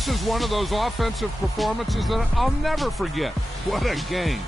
This is one of those offensive performances that I'll never forget. What a game.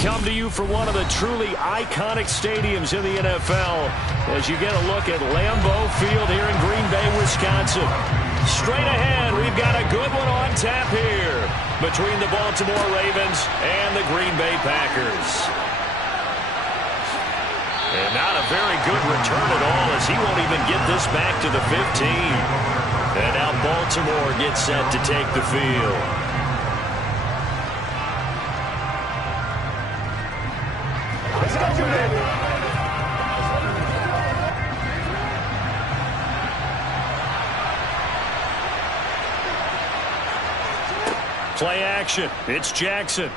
come to you from one of the truly iconic stadiums in the NFL as you get a look at Lambeau Field here in Green Bay, Wisconsin. Straight ahead, we've got a good one on tap here between the Baltimore Ravens and the Green Bay Packers. And not a very good return at all as he won't even get this back to the 15. And now Baltimore gets set to take the field. Play action. It's Jackson.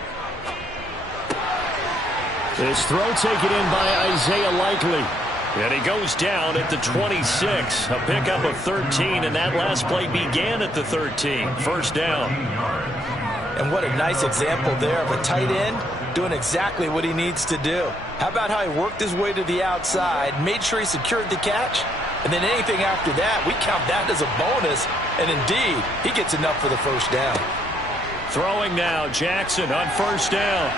This throw taken in by Isaiah Likely. And he goes down at the 26. A pickup of 13, and that last play began at the 13. First down. And what a nice example there of a tight end doing exactly what he needs to do. How about how he worked his way to the outside, made sure he secured the catch, and then anything after that, we count that as a bonus. And indeed, he gets enough for the first down. Throwing now, Jackson on first down.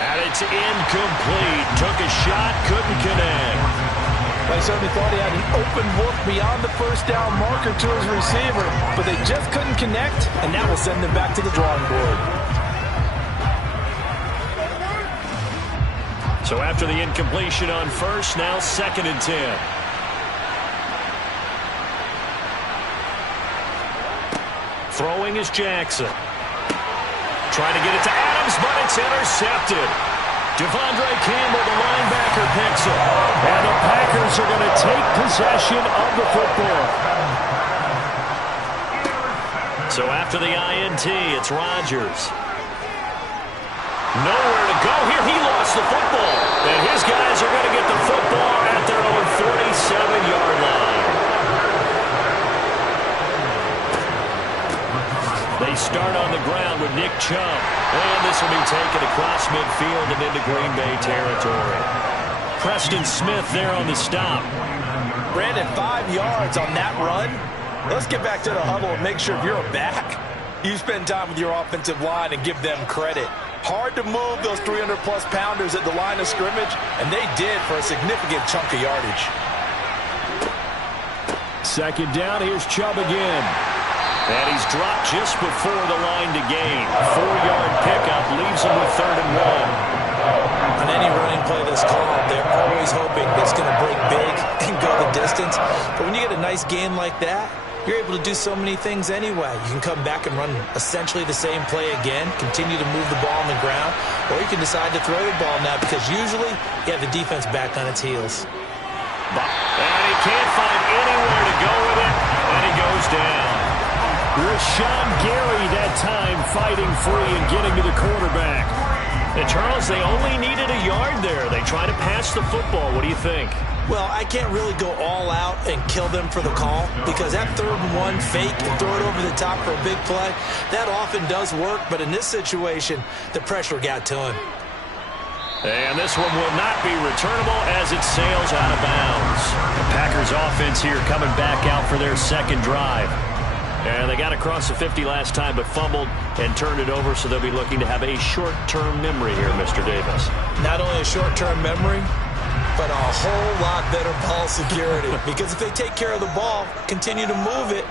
And it's incomplete. Took a shot, couldn't connect. I certainly thought he had an open look beyond the first down marker to his receiver, but they just couldn't connect, and that will send them back to the drawing board. So after the incompletion on first, now 2nd and 10. Throwing is Jackson. Trying to get it to Adams, but it's intercepted. Devondre Campbell, the linebacker, picks it. And the Packers are going to take possession of the football. So after the INT, it's Rodgers. Nowhere to go here. He lost the football. And his guys are going to get the football at their own 47-yard line. They start on the ground with Nick Chubb. And this will be taken across midfield and into Green Bay territory. Preston Smith there on the stop. Brandon, 5 yards on that run. Let's get back to the huddle and make sure if you're a back, you spend time with your offensive line and give them credit. Hard to move those 300-plus pounders at the line of scrimmage, and they did for a significant chunk of yardage. 2nd down, here's Chubb again. And he's dropped just before the line to gain. 4-yard pickup leaves him with 3rd and 1. On any running play that's called, they're always hoping it's going to break big and go the distance. But when you get a nice gain like that, you're able to do so many things anyway. You can come back and run essentially the same play again, continue to move the ball on the ground, or you can decide to throw the ball now because usually you have the defense back on its heels. And he can't find anywhere to go with it, and he goes down. Rashawn Gary that time fighting free and getting to the quarterback. And Charles, they only needed a yard there. They try to pass the football. What do you think? Well, I can't really go all out and kill them for the call because that 3rd and 1 fake and throw it over the top for a big play, that often does work. But in this situation, the pressure got to him. And this one will not be returnable as it sails out of bounds. The Packers offense here coming back out for their 2nd drive. And they got across the 50 last time but fumbled and turned it over, so they'll be looking to have a short-term memory here, Mr. Davis. Not only a short-term memory, but a whole lot better ball security. Because if they take care of the ball, continue to move it,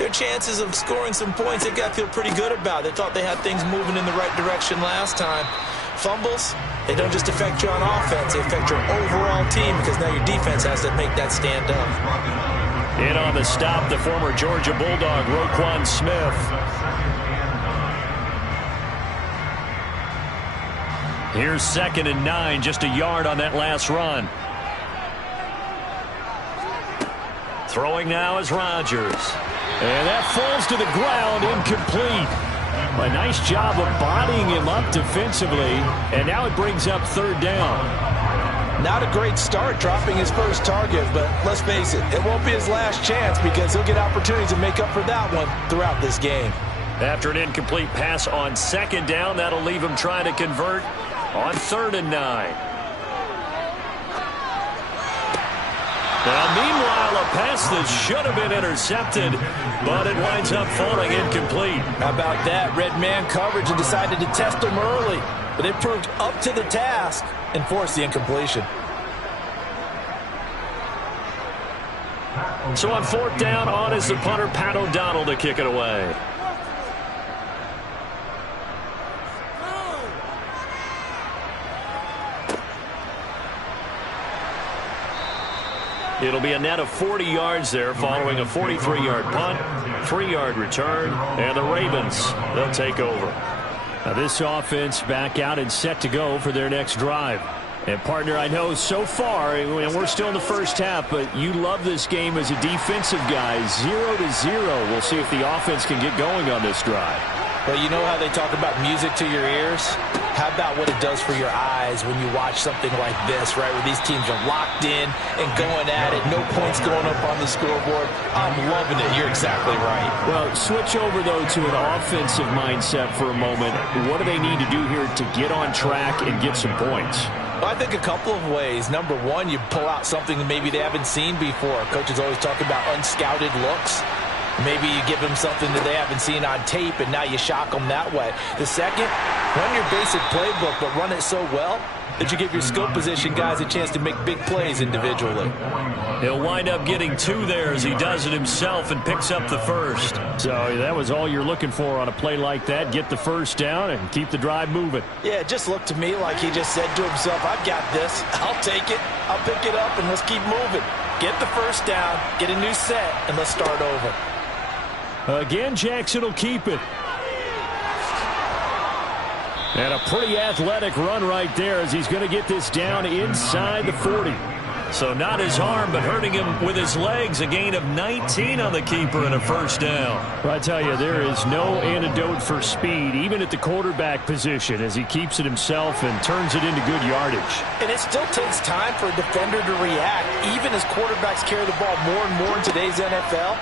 their chances of scoring some points, they've got to feel pretty good about. They thought they had things moving in the right direction last time. Fumbles, they don't just affect you on offense, they affect your overall team because now your defense has to make that stand up. In on the stop, the former Georgia Bulldog, Roquan Smith. Here's 2nd and 9, just a yard on that last run. Throwing now is Rodgers. And that falls to the ground, incomplete. A nice job of bodying him up defensively, and now it brings up 3rd down. Not a great start dropping his first target, but let's face it, it won't be his last chance because he'll get opportunities to make up for that one throughout this game. After an incomplete pass on 2nd down, that'll leave him trying to convert on 3rd and 9. Now, meanwhile, a pass that should have been intercepted, but it winds up falling incomplete. How about that? Red man coverage and decided to test him early. but they proved up to the task and forced the incompletion. So on 4th down, on is the punter, Pat O'Donnell, to kick it away. It'll be a net of 40 yards there following a 43-yard punt, 3-yard return, and the Ravens, they'll take over. Now this offense back out and set to go for their next drive. And, partner, I know so far, and we're still in the first half, but you love this game as a defensive guy. 0-0. We'll see if the offense can get going on this drive. Well, you know how they talk about music to your ears? How about what it does for your eyes when you watch something like this, right, where these teams are locked in and going at it, no points going up on the scoreboard? I'm loving it. You're exactly right. Well, switch over, though, to an offensive mindset for a moment. What do they need to do here to get on track and get some points? Well, I think a couple of ways. Number one, you pull out something that maybe they haven't seen before. Coaches always talk about unscouted looks. Maybe you give them something that they haven't seen on tape, and now you shock them that way. The second, run your basic playbook, but run it so well that you give your skill position guys a chance to make big plays individually. He'll wind up getting 2 there as he does it himself and picks up the first. So that was all you're looking for on a play like that. Get the first down and keep the drive moving. Yeah, it just looked to me like he just said to himself, I've got this. I'll take it. I'll pick it up, and let's keep moving. Get the first down, get a new set, and let's start over. Again, Jackson will keep it. And a pretty athletic run right there as he's going to get this down inside the 40. So not his arm, but hurting him with his legs. A gain of 19 on the keeper and a first down. Well, I tell you, there is no antidote for speed, even at the quarterback position, as he keeps it himself and turns it into good yardage. And it still takes time for a defender to react, even as quarterbacks carry the ball more and more in today's NFL.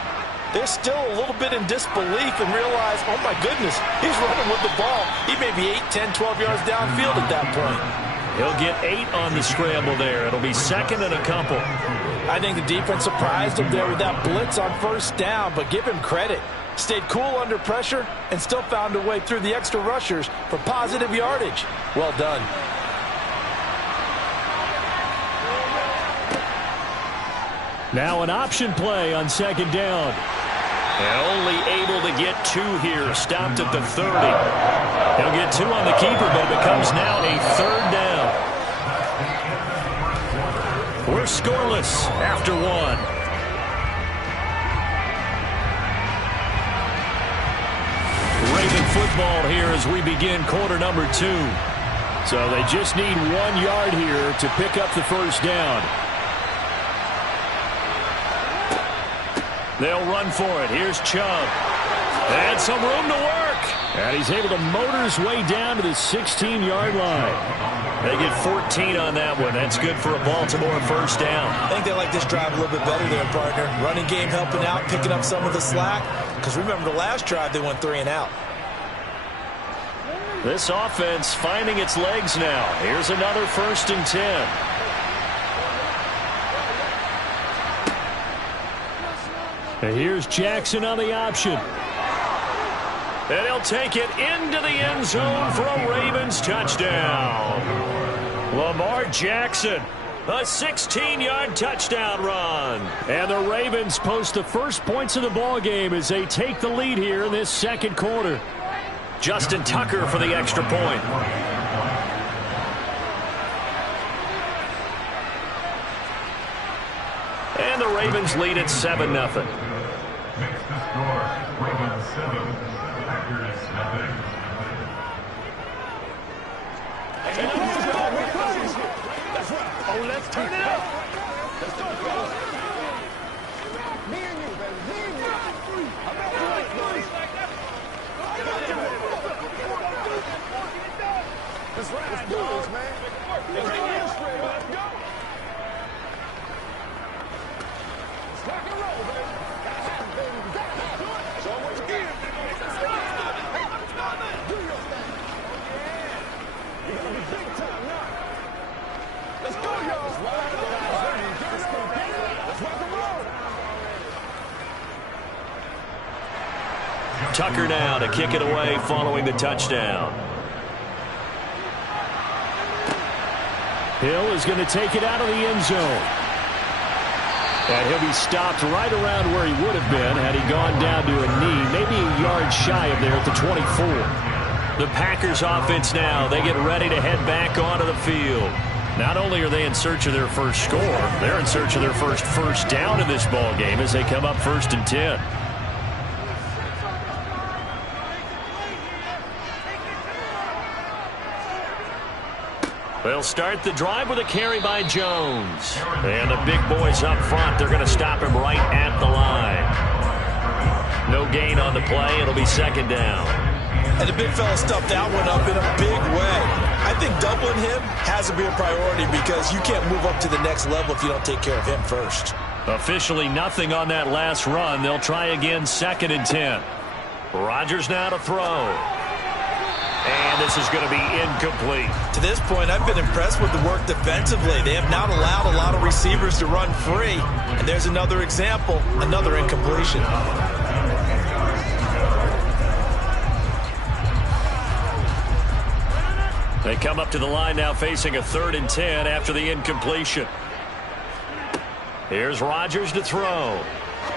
They're still a little bit in disbelief and realize, oh my goodness, he's running with the ball. He may be 8, 10, 12 yards downfield at that point. He'll get 8 on the scramble there. It'll be second and a couple. I think the defense surprised him there with that blitz on first down, but give him credit. Stayed cool under pressure and still found a way through the extra rushers for positive yardage. Well done. Now an option play on second down. And only able to get 2 here. Stopped at the 30. He'll get 2 on the keeper, but it becomes now a 3rd down. We're scoreless after 1. Raven football here as we begin quarter number 2. So they just need 1 yard here to pick up the first down. They'll run for it. Here's Chubb. And some room to work. And he's able to motor his way down to the 16-yard line. They get 14 on that one. That's good for a Baltimore first down. I think they like this drive a little bit better there, partner. Running game helping out, picking up some of the slack. Because remember the last drive, they went 3 and out. This offense finding its legs now. Here's another 1st and 10. And here's Jackson on the option. And he'll take it into the end zone for a Ravens touchdown. Lamar Jackson, a 16-yard touchdown run. And the Ravens post the first points of the ball game as they take the lead here in this second quarter. Justin Tucker for the extra point. And the Ravens lead at 7-0. Makes the score Ravens 7, Packers 0. That's right. Oh, let's turn it up. Let's go, fellas. Me and you, baby. Me and you. I'm out the way, buddy. That's right. Let's do this, man. Let's go. Let's go. Let's rock and roll, baby. Gotta have it, baby. We gotta have it. Show what you give. Let's go. Hey, do your thing. You're gonna be big time now. Let's go, y'all. Let's rock and roll. Tucker now to kick it away following the touchdown. Hill is going to take it out of the end zone. And he'll be stopped right around where he would have been had he gone down to a knee, maybe a yard shy of there at the 24. The Packers offense now, they get ready to head back onto the field. Not only are they in search of their first score, they're in search of their first down in this ball game as they come up 1st and 10. They'll start the drive with a carry by Jones. And the big boys up front, they're going to stop him right at the line. No gain on the play. It'll be 2nd down. And the big fella stuffed that one up in a big way. I think doubling him has to be a priority because you can't move up to the next level if you don't take care of him first. Officially nothing on that last run. They'll try again 2nd and 10. Rodgers now to throw. And this is going to be incomplete. To this point, I've been impressed with the work defensively. They have not allowed a lot of receivers to run free. And there's another example, another incompletion. They come up to the line now facing a 3rd and 10 after the incompletion. Here's Rodgers to throw.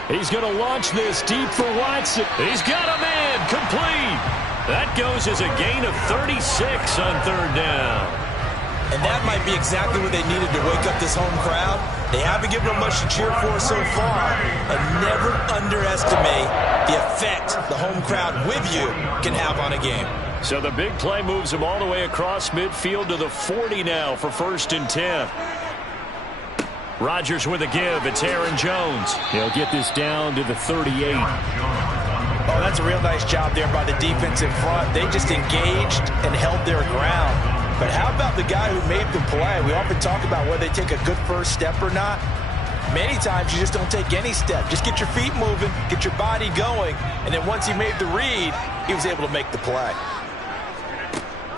He's going to launch this deep for Watson. He's got a man complete. That goes as a gain of 36 on 3rd down. And that might be exactly what they needed to wake up this home crowd. They haven't given them much to cheer for so far. And never underestimate the effect the home crowd with you can have on a game. So the big play moves him all the way across midfield to the 40 now for 1st and 10. Rodgers with a give. It's Aaron Jones. He'll get this down to the 38. Oh, that's a real nice job there by the defense in front. They just engaged and held their ground. But how about the guy who made the play? We often talk about whether they take a good first step or not. Many times you just don't take any step. Just get your feet moving, get your body going, and then once he made the read, he was able to make the play.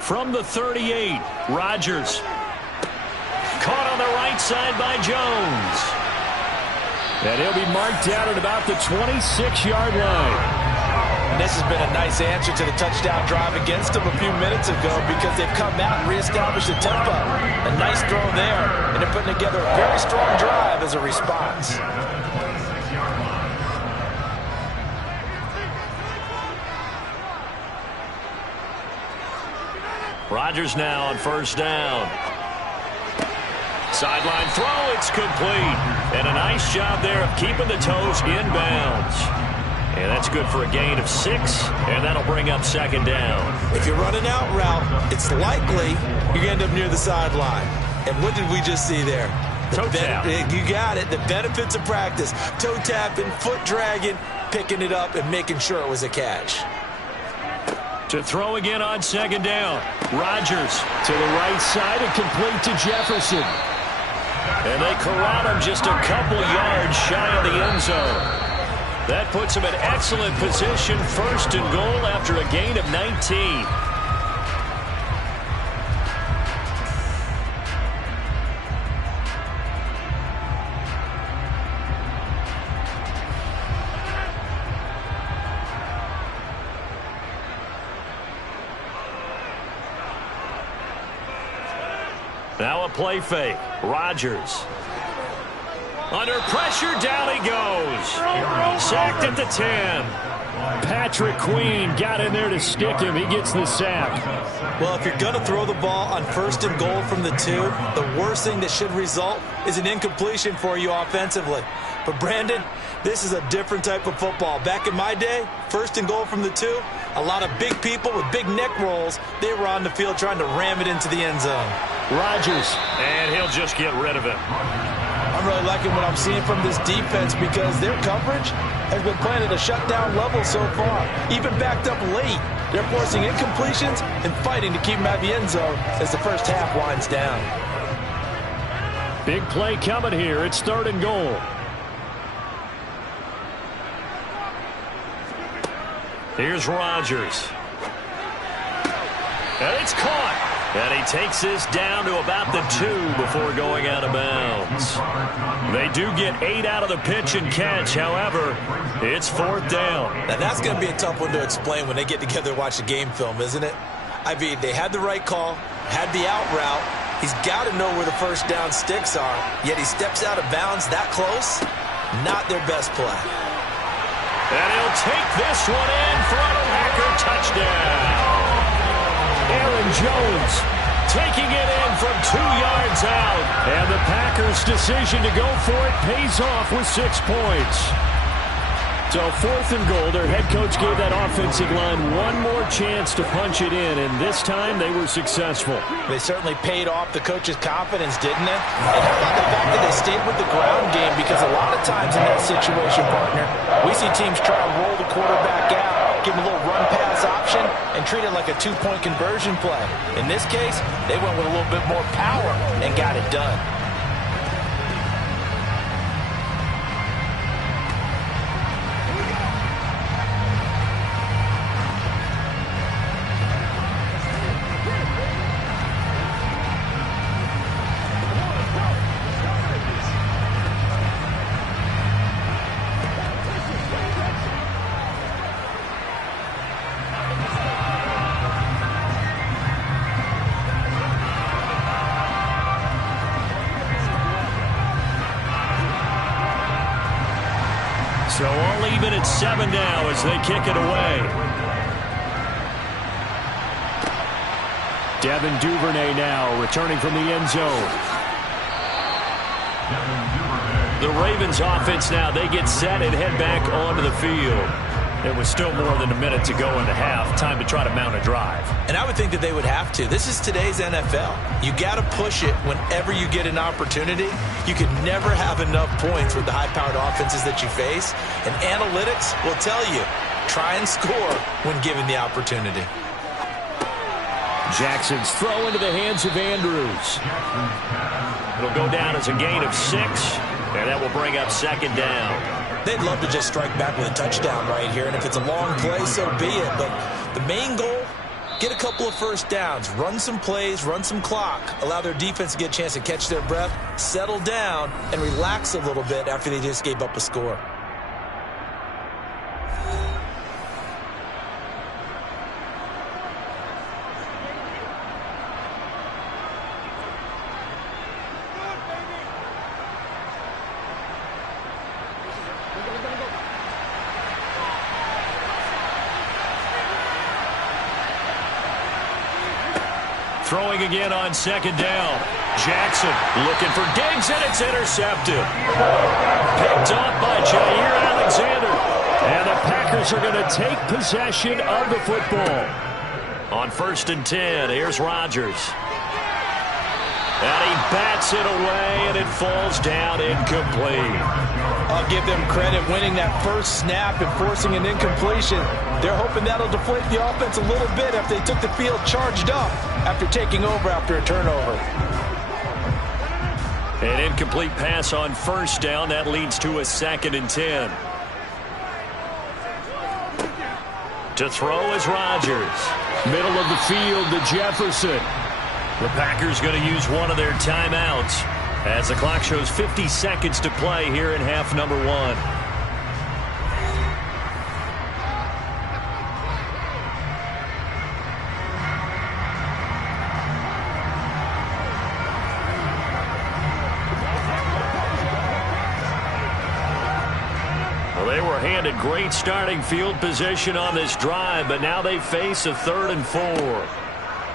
From the 38, Rodgers. Caught on the right side by Jones. And he'll be marked down at about the 26-yard line. And this has been a nice answer to the touchdown drive against them a few minutes ago because they've come out and reestablished the tempo. A nice throw there, and they're putting together a very strong drive as a response. Rodgers now on 1st down. Sideline throw, it's complete. And a nice job there of keeping the toes inbounds. And that's good for a gain of 6, and that'll bring up 2nd down. If you're running out route, it's likely you end up near the sideline. And what did we just see there? Toe tap. You got it. The benefits of practice. Toe tapping, foot dragging, picking it up, and making sure it was a catch. To throw again on 2nd down. Rodgers to the right side and complete to Jefferson. And they corral him just a couple yards shy of the end zone. That puts him in excellent position, 1st and goal after a gain of 19. Now a play fake. Rodgers. Under pressure, down he goes. Sacked at the 10. Patrick Queen got in there to stick him. He gets the sack. Well, if you're going to throw the ball on 1st and goal from the 2, the worst thing that should result is an incompletion for you offensively. But, Brandon, this is a different type of football. Back in my day, 1st and goal from the 2, a lot of big people with big neck rolls, they were on the field trying to ram it into the end zone. Rodgers, and he'll just get rid of it. I'm really liking what I'm seeing from this defense because their coverage has been playing at a shutdown level so far. Even backed up late, they're forcing incompletions and fighting to keep them out of the end zone as the first half winds down. Big play coming here. It's 3rd and goal. Here's Rodgers. And it's caught. And he takes this down to about the 2 before going out of bounds. They do get 8 out of the pitch and catch. However, it's 4th down. Now, that's going to be a tough one to explain when they get together and watch the game film, isn't it? I mean, they had the right call, had the out route, He's got to know where the first down sticks are, yet he steps out of bounds that close. Not their best play. And he'll take this one in for a Packer touchdown. Aaron Jones taking it in from 2 yards out. And the Packers' decision to go for it pays off with 6 points. So 4th and goal, their head coach gave that offensive line one more chance to punch it in, and this time they were successful. They certainly paid off the coach's confidence, didn't it? And how about the fact that they stayed with the ground game? Because a lot of times in that situation, partner, we see teams try to roll the quarterback out, give him a little run-pass option, and treat it like a 2-point conversion play. In this case, they went with a little bit more power and got it done. So all even at 7 now as they kick it away. Devin Duvernay now returning from the end zone. The Ravens offense now, they get set and head back onto the field. There was still more than a minute to go in the half. Time to try to mount a drive. And I would think that they would have to. This is today's NFL. You got to push it whenever you get an opportunity. You can never have enough points with the high-powered offenses that you face. And analytics will tell you, try and score when given the opportunity. Jackson's throw into the hands of Andrews. It'll go down as a gain of 6, and that will bring up 2nd down. They'd love to just strike back with a touchdown right here, and if it's a long play, so be it. But the main goal, get a couple of first downs, run some plays, run some clock, allow their defense to get a chance to catch their breath, settle down, and relax a little bit after they just gave up a score. Throwing again on 2nd down. Jackson looking for Diggs, and it's intercepted. Picked up by Jair Alexander. And the Packers are going to take possession of the football. On 1st and 10, here's Rodgers. And he bats it away, and it falls down incomplete. I'll give them credit winning that first snap and forcing an incompletion. They're hoping that'll deflate the offense a little bit after they took the field charged up after taking over after a turnover. An incomplete pass on 1st down. That leads to a 2nd and 10. To throw is Rodgers. Middle of the field to Jefferson. The Packers going to use one of their timeouts as the clock shows 50 seconds to play here in half number 1. Well, they were handed great starting field position on this drive, but now they face a 3rd and 4.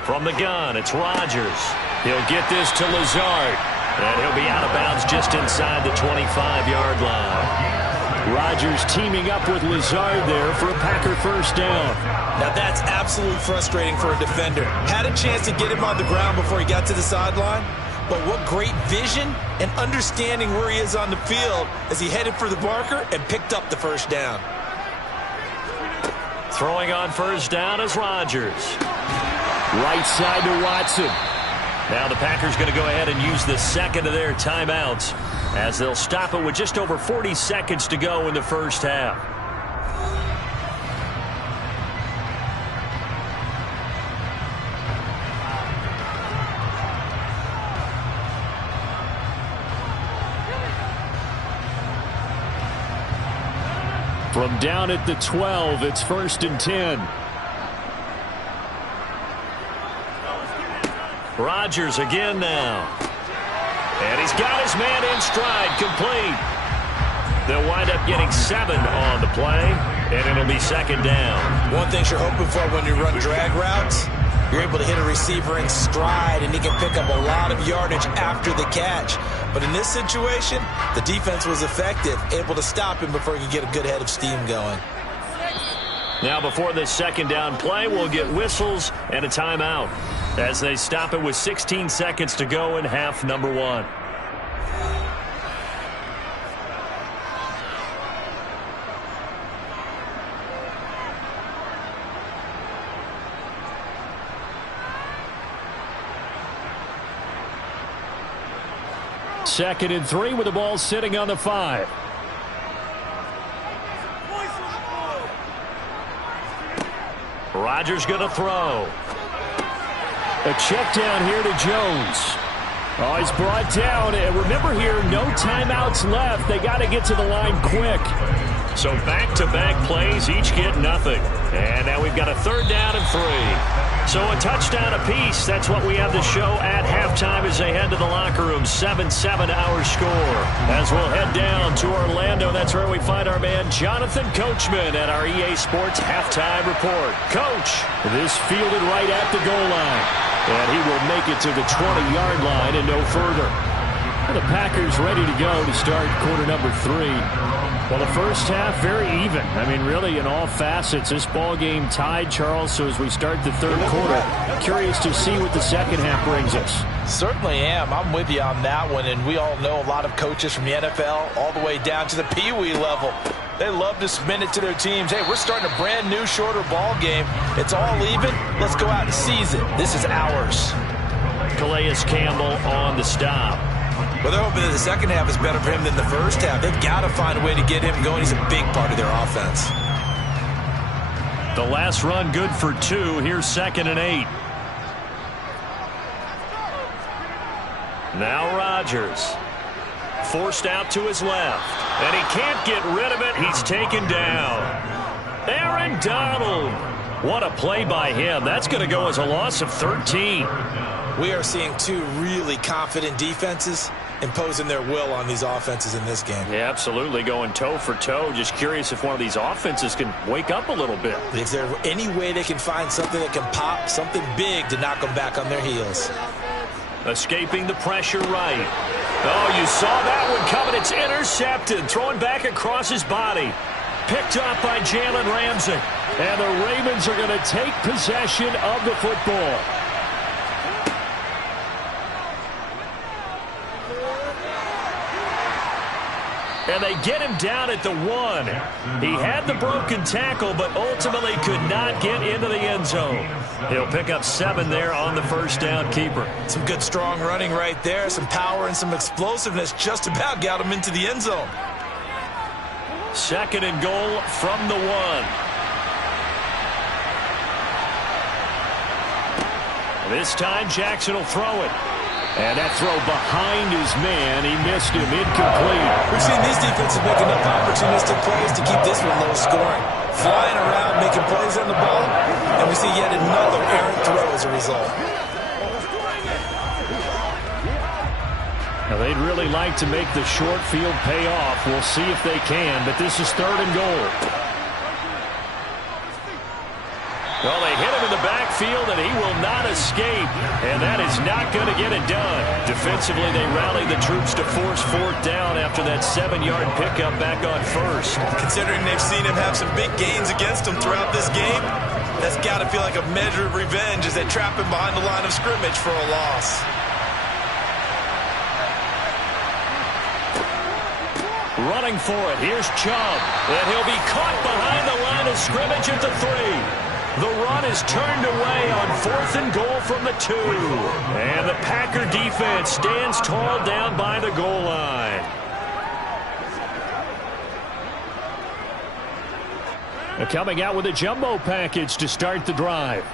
From the gun, it's Rodgers. He'll get this to Lazard, and he'll be out of bounds just inside the 25-yard line. Rodgers teaming up with Lazard there for a Packer 1st down. Now that's absolutely frustrating for a defender. Had a chance to get him on the ground before he got to the sideline, but what great vision and understanding where he is on the field as he headed for the marker and picked up the 1st down. Throwing on 1st down is Rodgers. Right side to Watson. Now the Packers going to go ahead and use the 2nd of their timeouts as they'll stop it with just over 40 seconds to go in the 1st half. From down at the 12, it's 1st and 10. Rodgers again now. And he's got his man in stride, complete. They'll wind up getting 7 on the play, and it'll be second down. One thing you're hoping for when you run drag routes, you're able to hit a receiver in stride, and he can pick up a lot of yardage after the catch. But in this situation, the defense was effective, able to stop him before he could get a good head of steam going. Now before this second down play, we'll get whistles and a timeout as they stop it with 16 seconds to go in half number 1. Second and 3 with the ball sitting on the 5. Rodgers going to throw. A check down here to Jones. Oh, he's brought down. And remember here, no timeouts left. They got to get to the line quick. So back-to-back plays, each get nothing. And now we've got a third down and 3. So a touchdown apiece. That's what we have to show at halftime as they head to the locker room. 7-7 our score. As we'll head down to Orlando, that's where we find our man Jonathan Coachman at our EA Sports Halftime Report. Coach, this fielded right at the goal line. And he will make it to the 20-yard line and no further. Well, the Packers ready to go to start quarter number 3. Well, the first half, very even. I mean, really, in all facets, this ball game tied, Charles. So as we start the third quarter, curious to see what the second half brings us. Certainly am. I'm with you on that one. And we all know a lot of coaches from the NFL all the way down to the Pee-wee level. They love to spin it to their teams. Hey, we're starting a brand new, shorter ball game. It's all even. Let's go out and seize it. This is ours. Calais Campbell on the stop. Well, they're hoping that the second half is better for him than the first half. They've got to find a way to get him going. He's a big part of their offense. The last run good for 2. Here's second and 8. Now Rodgers. Forced out to his left. And he can't get rid of it. He's taken down. Aaron Donald. What a play by him. That's going to go as a loss of 13. We are seeing 2 really confident defenses imposing their will on these offenses in this game. Yeah, absolutely, going toe for toe. Just curious if one of these offenses can wake up a little bit. Is there any way they can find something that can pop, something big to knock them back on their heels? Escaping the pressure right. Oh, you saw that one coming. It's intercepted. Throwing back across his body. Picked up by Jalen Ramsey. And the Ravens are going to take possession of the football. And they get him down at the 1. He had the broken tackle, but ultimately could not get into the end zone. He'll pick up 7 there on the first down keeper. Some good strong running right there. Some power and some explosiveness just about got him into the end zone. Second and goal from the 1. This time Jackson will throw it. And that throw behind his man, he missed him, incomplete. We've seen these defenses make enough opportunistic plays to keep this one low scoring. Flying around, making plays on the ball, and we see yet another errant throw as a result. Now they'd really like to make the short field pay off. We'll see if they can, but this is third and goal. Well, they hit him in the backfield, and he will not escape. And that is not going to get it done. Defensively, they rally the troops to force 4th down after that 7-yard pickup back on first. Considering they've seen him have some big gains against them throughout this game, that's got to feel like a measure of revenge as they trap him behind the line of scrimmage for a loss. Running for it. Here's Chubb. And he'll be caught behind the line of scrimmage at the 3. The run is turned away on 4th and goal from the 2. And the Packer defense stands tall down by the goal line. They're coming out with a jumbo package to start the drive.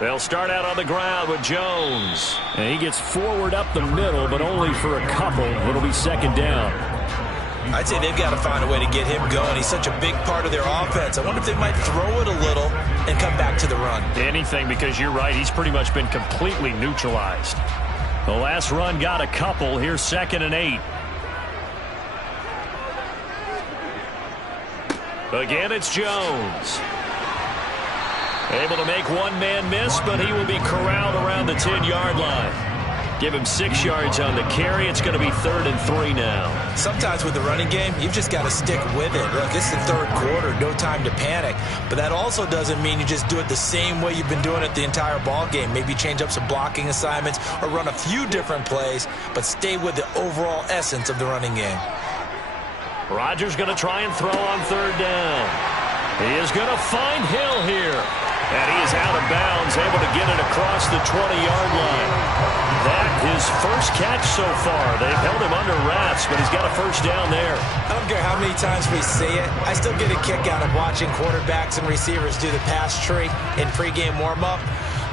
They'll start out on the ground with Jones. And he gets forward up the middle, but only for a couple. It'll be second down. I'd say they've got to find a way to get him going. He's such a big part of their offense. I wonder if they might throw it a little and come back to the run. Anything, because you're right. He's pretty much been completely neutralized. The last run got a couple. Here's 2nd and 8. Again, it's Jones. Able to make one man miss, but he will be corralled around the 10-yard line. Give him 6 yards on the carry. It's going to be 3rd and 3 now. Sometimes with the running game, you've just got to stick with it. Look, it's the 3rd quarter, no time to panic. But that also doesn't mean you just do it the same way you've been doing it the entire ball game. Maybe change up some blocking assignments or run a few different plays, but stay with the overall essence of the running game. Rodgers going to try and throw on 3rd down. He is going to find Hill here. And he is out of bounds, able to get it across the 20-yard line. That his first catch so far. They've held him under wraps, but he's got a 1st down there. I don't care how many times we see it. I still get a kick out of watching quarterbacks and receivers do the pass tree in pregame warm-up.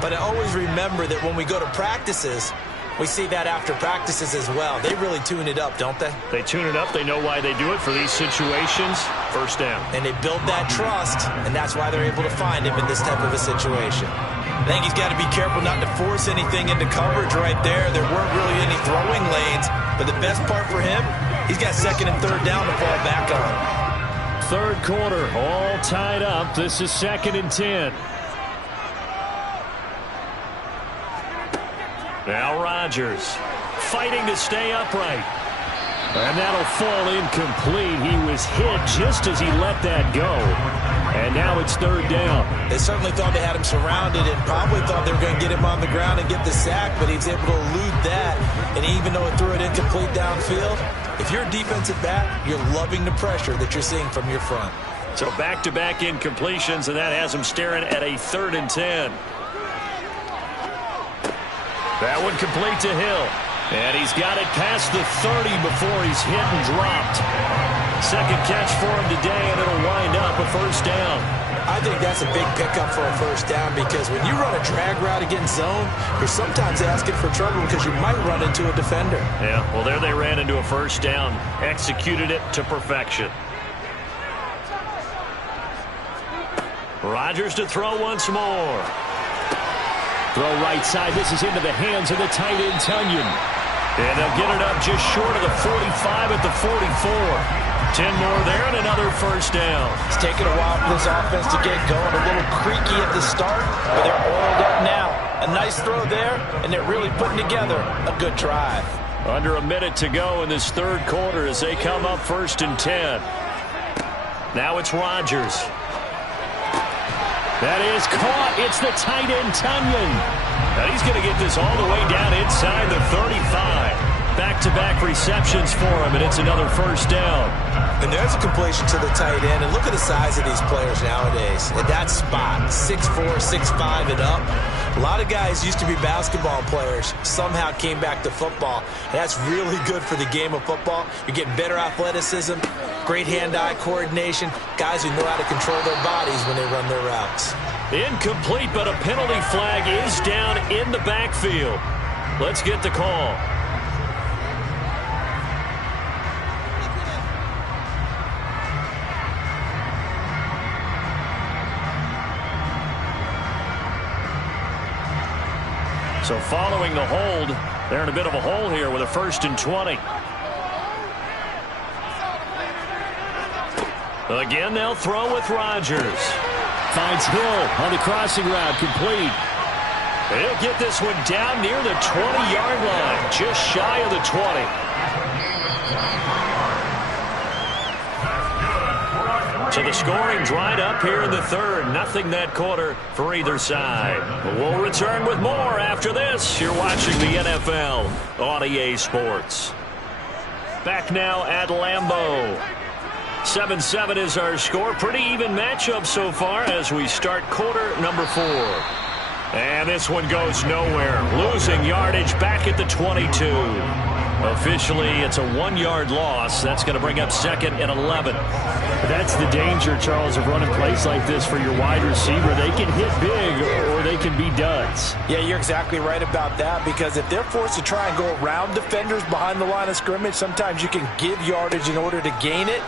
But I always remember that when we go to practices, we see that after practices as well. They really tune it up, don't they? They tune it up. They know why they do it for these situations. 1st down. And they build that trust, and that's why they're able to find him in this type of a situation. I think he's got to be careful not to force anything into coverage right there. There weren't really any throwing lanes, but the best part for him, he's got 2nd and 3rd down to fall back on. 3rd quarter, all tied up. This is 2nd and 10. Now Rodgers fighting to stay upright. And that'll fall incomplete. He was hit just as he let that go. And now it's 3rd down. They certainly thought they had him surrounded and probably thought they were going to get him on the ground and get the sack, but he was able to elude that. And even though it threw it incomplete downfield, if you're a defensive back, you're loving the pressure that you're seeing from your front. So back-to-back incompletions, and that has him staring at a 3rd and 10. That one complete to Hill. And he's got it past the 30 before he's hit and dropped. 2nd catch for him today, and it'll wind up a 1st down. I think that's a big pickup for a 1st down because when you run a drag route against zone, you're sometimes asking for trouble because you might run into a defender. Yeah, well, there they ran into a 1st down. Executed it to perfection. Rodgers to throw once more. Throw right side. This is into the hands of the tight end, Tunyon. And they'll get it up just short of the 45 at the 44. 10 more there and another 1st down. It's taken a while for this offense to get going. A little creaky at the start, but they're oiled up now. A nice throw there, and they're really putting together a good drive. Under a minute to go in this 3rd quarter as they come up 1st and 10. Now it's Rodgers. That is caught. It's the tight end, Tunyon. And he's going to get this all the way down inside the 35. Back-to-back receptions for him, and it's another 1st down. And there's a completion to the tight end. And look at the size of these players nowadays. At that spot, 6'4", 6'5", and up. A lot of guys used to be basketball players, somehow came back to football. And that's really good for the game of football. You're getting better athleticism, great hand-eye coordination, guys who know how to control their bodies when they run their routes. Incomplete, but a penalty flag is down in the backfield. Let's get the call. So following the hold, they're in a bit of a hole here with a 1st and 20. Again, they'll throw with Rodgers. Finds Hill on the crossing route, complete. He'll get this one down near the 20-yard line, just shy of the 20. So the scoring dried up here in the 3rd. Nothing that quarter for either side. But we'll return with more after this. You're watching the NFL on EA Sports. Back now at Lambeau. 7-7 is our score. Pretty even matchup so far as we start quarter number 4. And this one goes nowhere. Losing yardage back at the 22. Officially, it's a 1-yard loss. That's going to bring up 2nd and 11. That's the danger, Charles, of running plays like this for your wide receiver. They can hit big or they can be duds. Yeah, you're exactly right about that, because if they're forced to try and go around defenders behind the line of scrimmage, sometimes you can give yardage in order to gain it.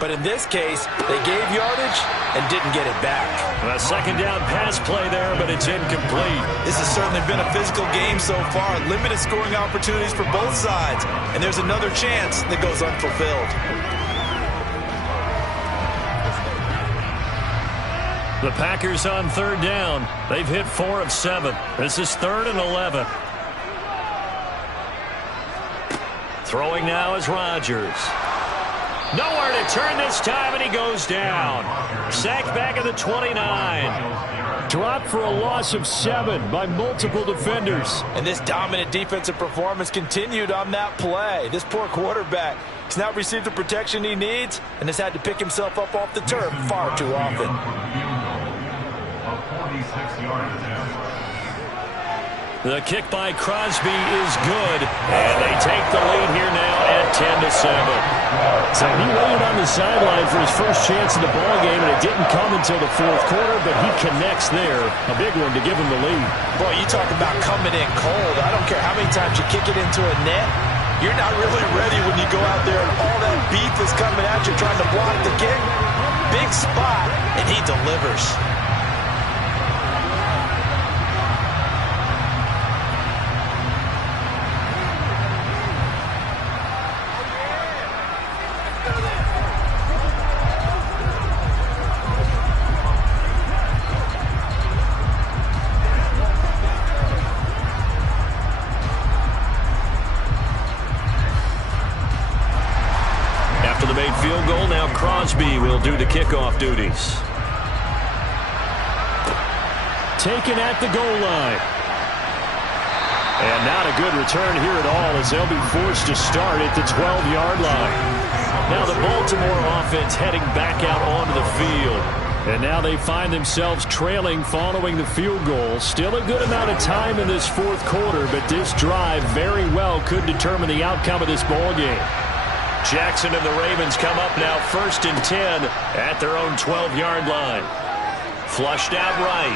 But in this case, they gave yardage and didn't get it back. A 2nd down pass play there, but it's incomplete. This has certainly been a physical game so far. Limited scoring opportunities for both sides. And there's another chance that goes unfulfilled. The Packers on 3rd down. They've hit 4 of 7. This is 3rd and 11. Throwing now is Rodgers. Nowhere to turn this time, and he goes down. Sacked back at the 29. Dropped for a loss of 7 by multiple defenders. And this dominant defensive performance continued on that play. This poor quarterback has not received the protection he needs and has had to pick himself up off the turf far too often. The kick by Crosby is good, and they take the lead here now at 10-7. So he waited on the sideline for his first chance in the ballgame, and it didn't come until the 4th quarter, but he connects there. A big one to give him the lead. Boy, you talk about coming in cold. I don't care how many times you kick it into a net. You're not really ready when you go out there and all that beef is coming at you trying to block the kick. Big spot, and he delivers. Field goal. Now Crosby will do the kickoff duties. Taken at the goal line. And not a good return here at all, as they'll be forced to start at the 12-yard line. Now the Baltimore offense heading back out onto the field. And now they find themselves trailing following the field goal. Still a good amount of time in this 4th quarter, but this drive very well could determine the outcome of this ball game. Jackson and the Ravens come up now 1st and 10 at their own 12-yard line. Flushed out right.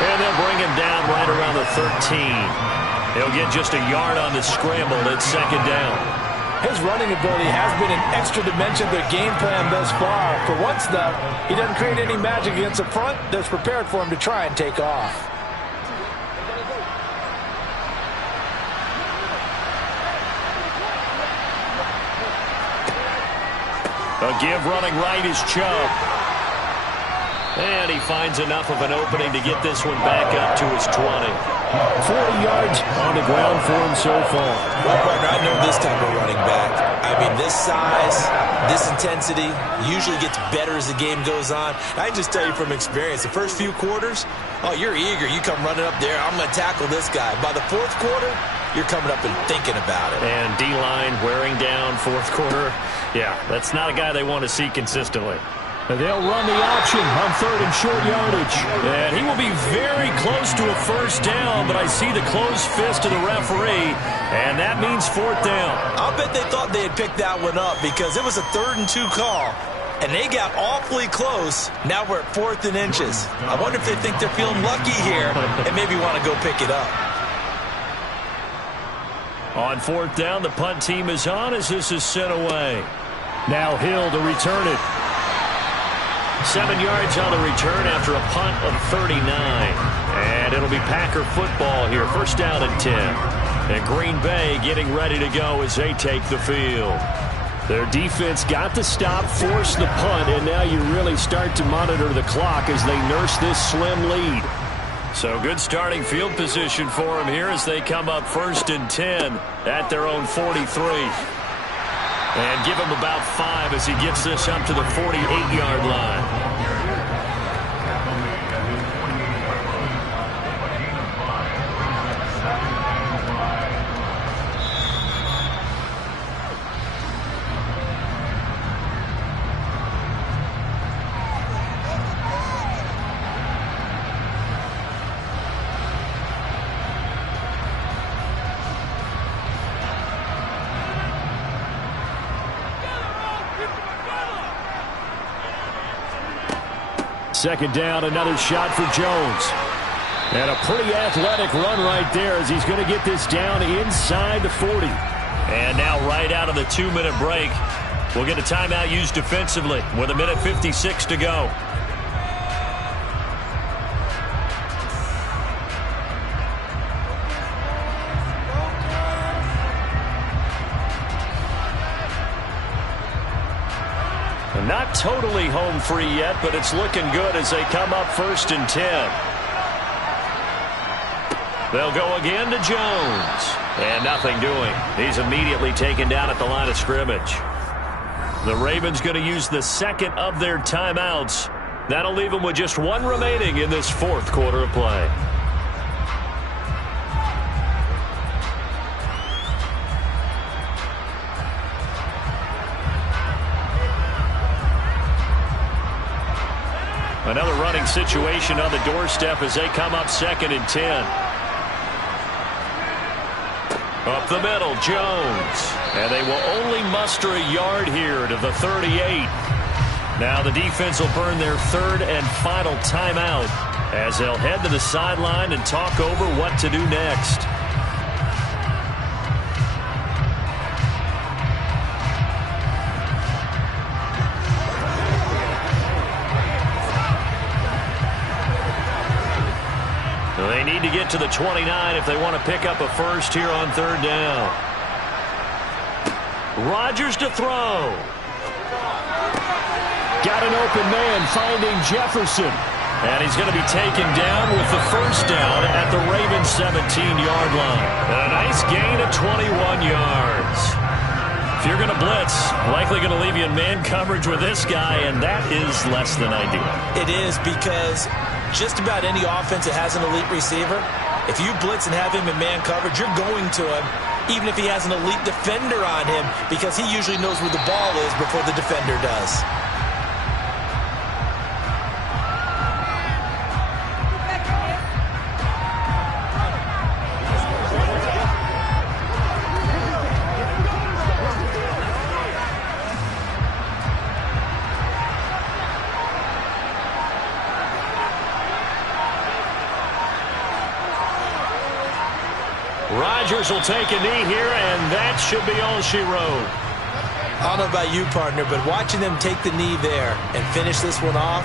And they'll bring him down right around the 13. He'll get just a yard on the scramble at 2nd down. His running ability has been an extra dimension of their game plan thus far. For once, though, he doesn't create any magic against the front that's prepared for him to try and take off. A give running right is Chubb. And he finds enough of an opening to get this one back up to his 20. 40 yards on the ground for him so far. Well, partner, I know this type of running back. I mean, this size, this intensity usually gets better as the game goes on. I can just tell you from experience, the first few quarters, oh, you're eager. You come running up there, I'm going to tackle this guy. By the 4th quarter, you're coming up and thinking about it. And D-line wearing down 4th quarter. Yeah, that's not a guy they want to see consistently. And they'll run the option on 3rd and short yardage. And he will be very close to a 1st down, but I see the closed fist of the referee, and that means 4th down. I'll bet they thought they had picked that one up because it was a 3rd and 2 call, and they got awfully close. Now we're at 4th and inches. I wonder if they think they're feeling lucky here and maybe want to go pick it up. On 4th down, the punt team is on as this is sent away. Now Hill to return it. 7 yards on the return after a punt of 39. And it'll be Packer football here. 1st down and 10. And Green Bay getting ready to go as they take the field. Their defense got to stop, force the punt, and now you really start to monitor the clock as they nurse this slim lead. So good starting field position for them here as they come up 1st and 10 at their own 43. And give him about 5 as he gets this up to the 48-yard line. second down, another shot for Jones. And a pretty athletic run right there as he's going to get this down inside the 40. And now right out of the 2-minute break, we'll get a timeout used defensively with 1:56 to go. Not totally home free yet, but it's looking good as they come up 1st and 10. They'll go again to Jones. And nothing doing. He's immediately taken down at the line of scrimmage. The Ravens going to use the second of their timeouts. That'll leave them with just one remaining in this 4th quarter of play. Another running situation on the doorstep as they come up 2nd and 10. Up the middle, Jones. And they will only muster a yard here to the 38. Now the defense will burn their 3rd and final timeout as they'll head to the sideline and talk over what to do next. They need to get to the 29 if they want to pick up a first here on 3rd down. Rodgers to throw. Got an open man finding Jefferson. And he's going to be taken down with the first down at the Ravens 17-yard line. And a nice gain of 21 yards. If you're going to blitz, likely going to leave you in man coverage with this guy, and that is less than ideal. It is, because just about any offense that has an elite receiver, if you blitz and have him in man coverage, you're going to him, even if he has an elite defender on him, because he usually knows where the ball is before the defender does. Rodgers will take a knee here, and that should be all she wrote. I don't know about you, partner, but watching them take the knee there and finish this one off,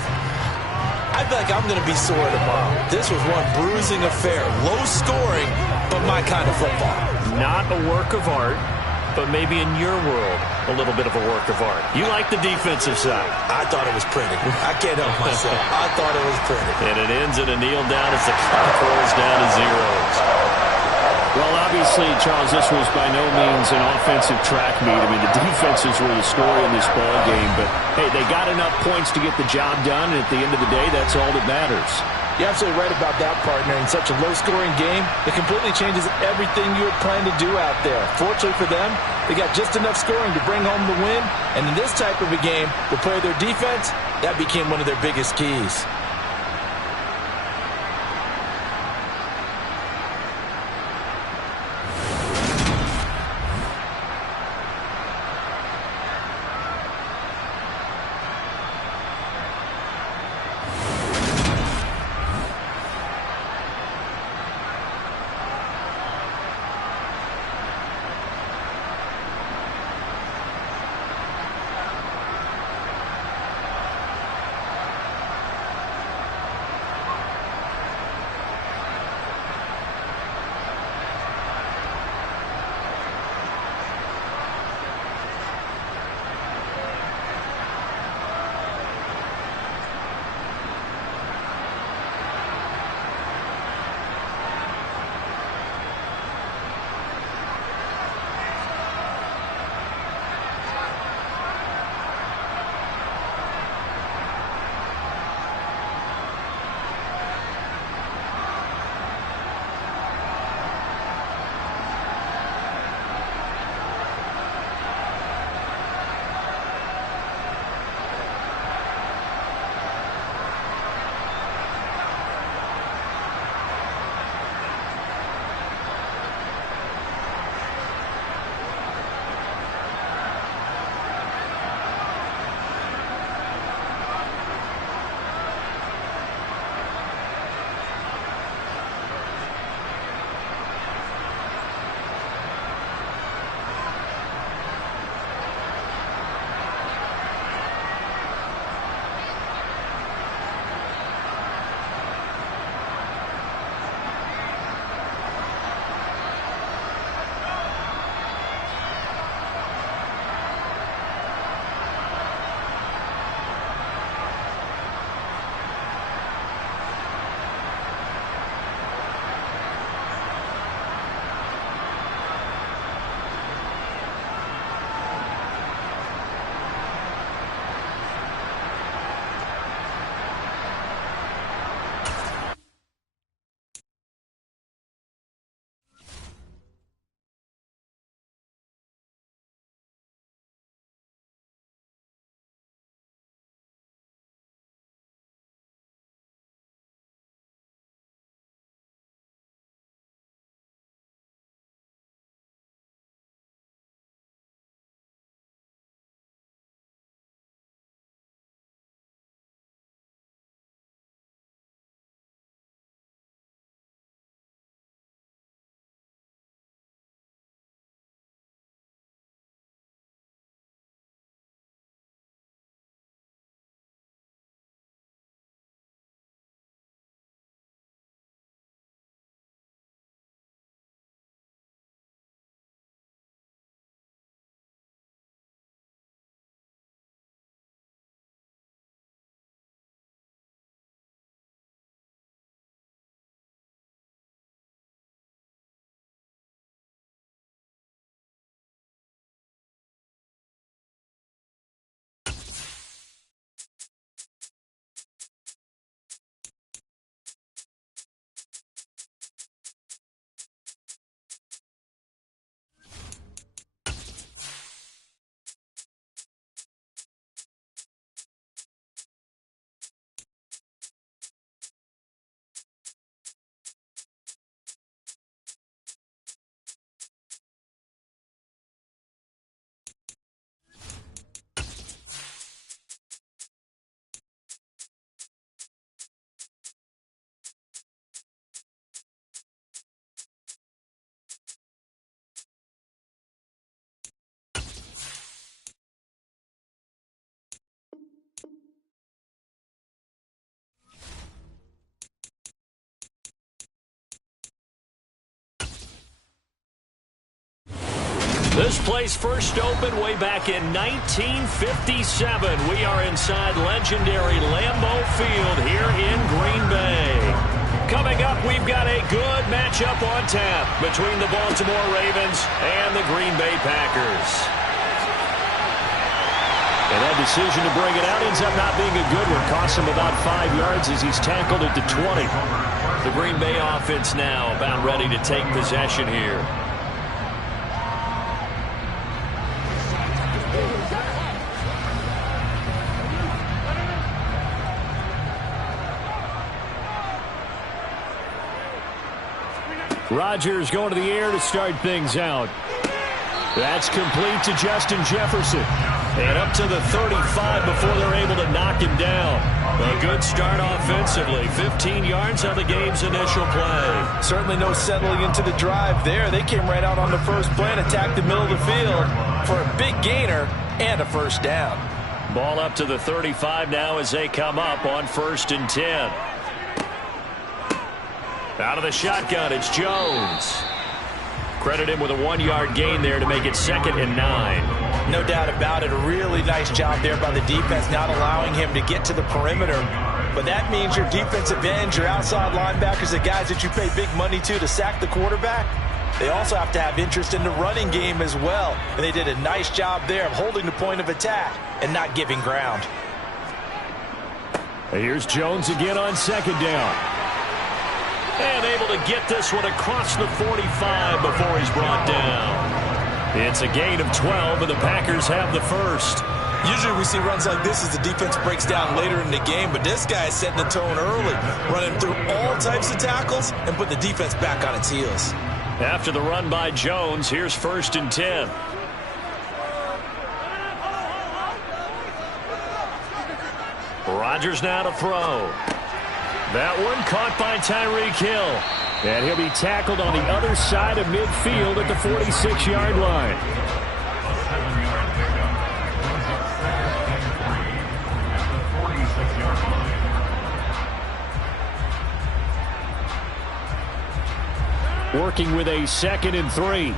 I feel like I'm going to be sore tomorrow. This was one bruising affair. Low scoring, but my kind of football. Not a work of art, but maybe in your world, a little bit of a work of art. You like the defensive side. I thought it was pretty. I can't help myself. I thought it was pretty. And it ends in a kneel down as the clock rolls down to zeros. Well, obviously, Charles, this was by no means an offensive track meet. I mean, the defenses were the story in this ball game. But, hey, they got enough points to get the job done. And at the end of the day, that's all that matters. You're absolutely right about that, partner. In such a low-scoring game, it completely changes everything you had planned to do out there. Fortunately for them, they got just enough scoring to bring home the win. And in this type of a game, to play their defense, that became one of their biggest keys. This place first opened way back in 1957. We are inside legendary Lambeau Field here in Green Bay. Coming up, we've got a good matchup on tap between the Baltimore Ravens and the Green Bay Packers. And that decision to bring it out ends up not being a good one. Costs him about 5 yards as he's tackled at the 20. The Green Bay offense now about ready to take possession here. Rodgers going to the air to start things out. That's complete to Justin Jefferson. And up to the 35 before they're able to knock him down. A good start offensively. 15 yards on the game's initial play. Certainly no settling into the drive there. They came right out on the first play and attacked the middle of the field for a big gainer and a first down. Ball up to the 35 now as they come up on 1st and 10. Out of the shotgun, it's Jones. Credit him with a 1-yard gain there to make it 2nd and 9. No doubt about it. A really nice job there by the defense, not allowing him to get to the perimeter. But that means your defensive ends, your outside linebackers, the guys that you pay big money to sack the quarterback, they also have to have interest in the running game as well. And they did a nice job there of holding the point of attack and not giving ground. Here's Jones again on 2nd down. And able to get this one across the 45 before he's brought down. It's a gain of 12, and the Packers have the first. Usually we see runs like this as the defense breaks down later in the game, but this guy is setting the tone early, running through all types of tackles and put the defense back on its heels. After the run by Jones, here's 1st and 10. Rodgers now to throw. That one caught by Tyreek Hill. And he'll be tackled on the other side of midfield at the 46-yard line. Working with a 2nd and 3.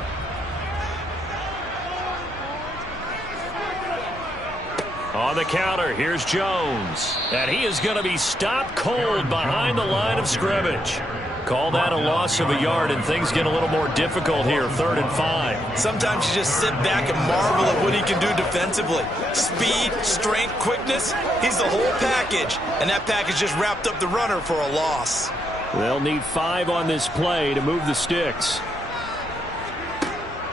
On the counter, here's Jones. And he is going to be stopped cold behind the line of scrimmage. Call that a loss of a yard, and things get a little more difficult here, 3rd and 5. Sometimes you just sit back and marvel at what he can do defensively. Speed, strength, quickness, he's the whole package. And that package just wrapped up the runner for a loss. They'll need 5 on this play to move the sticks.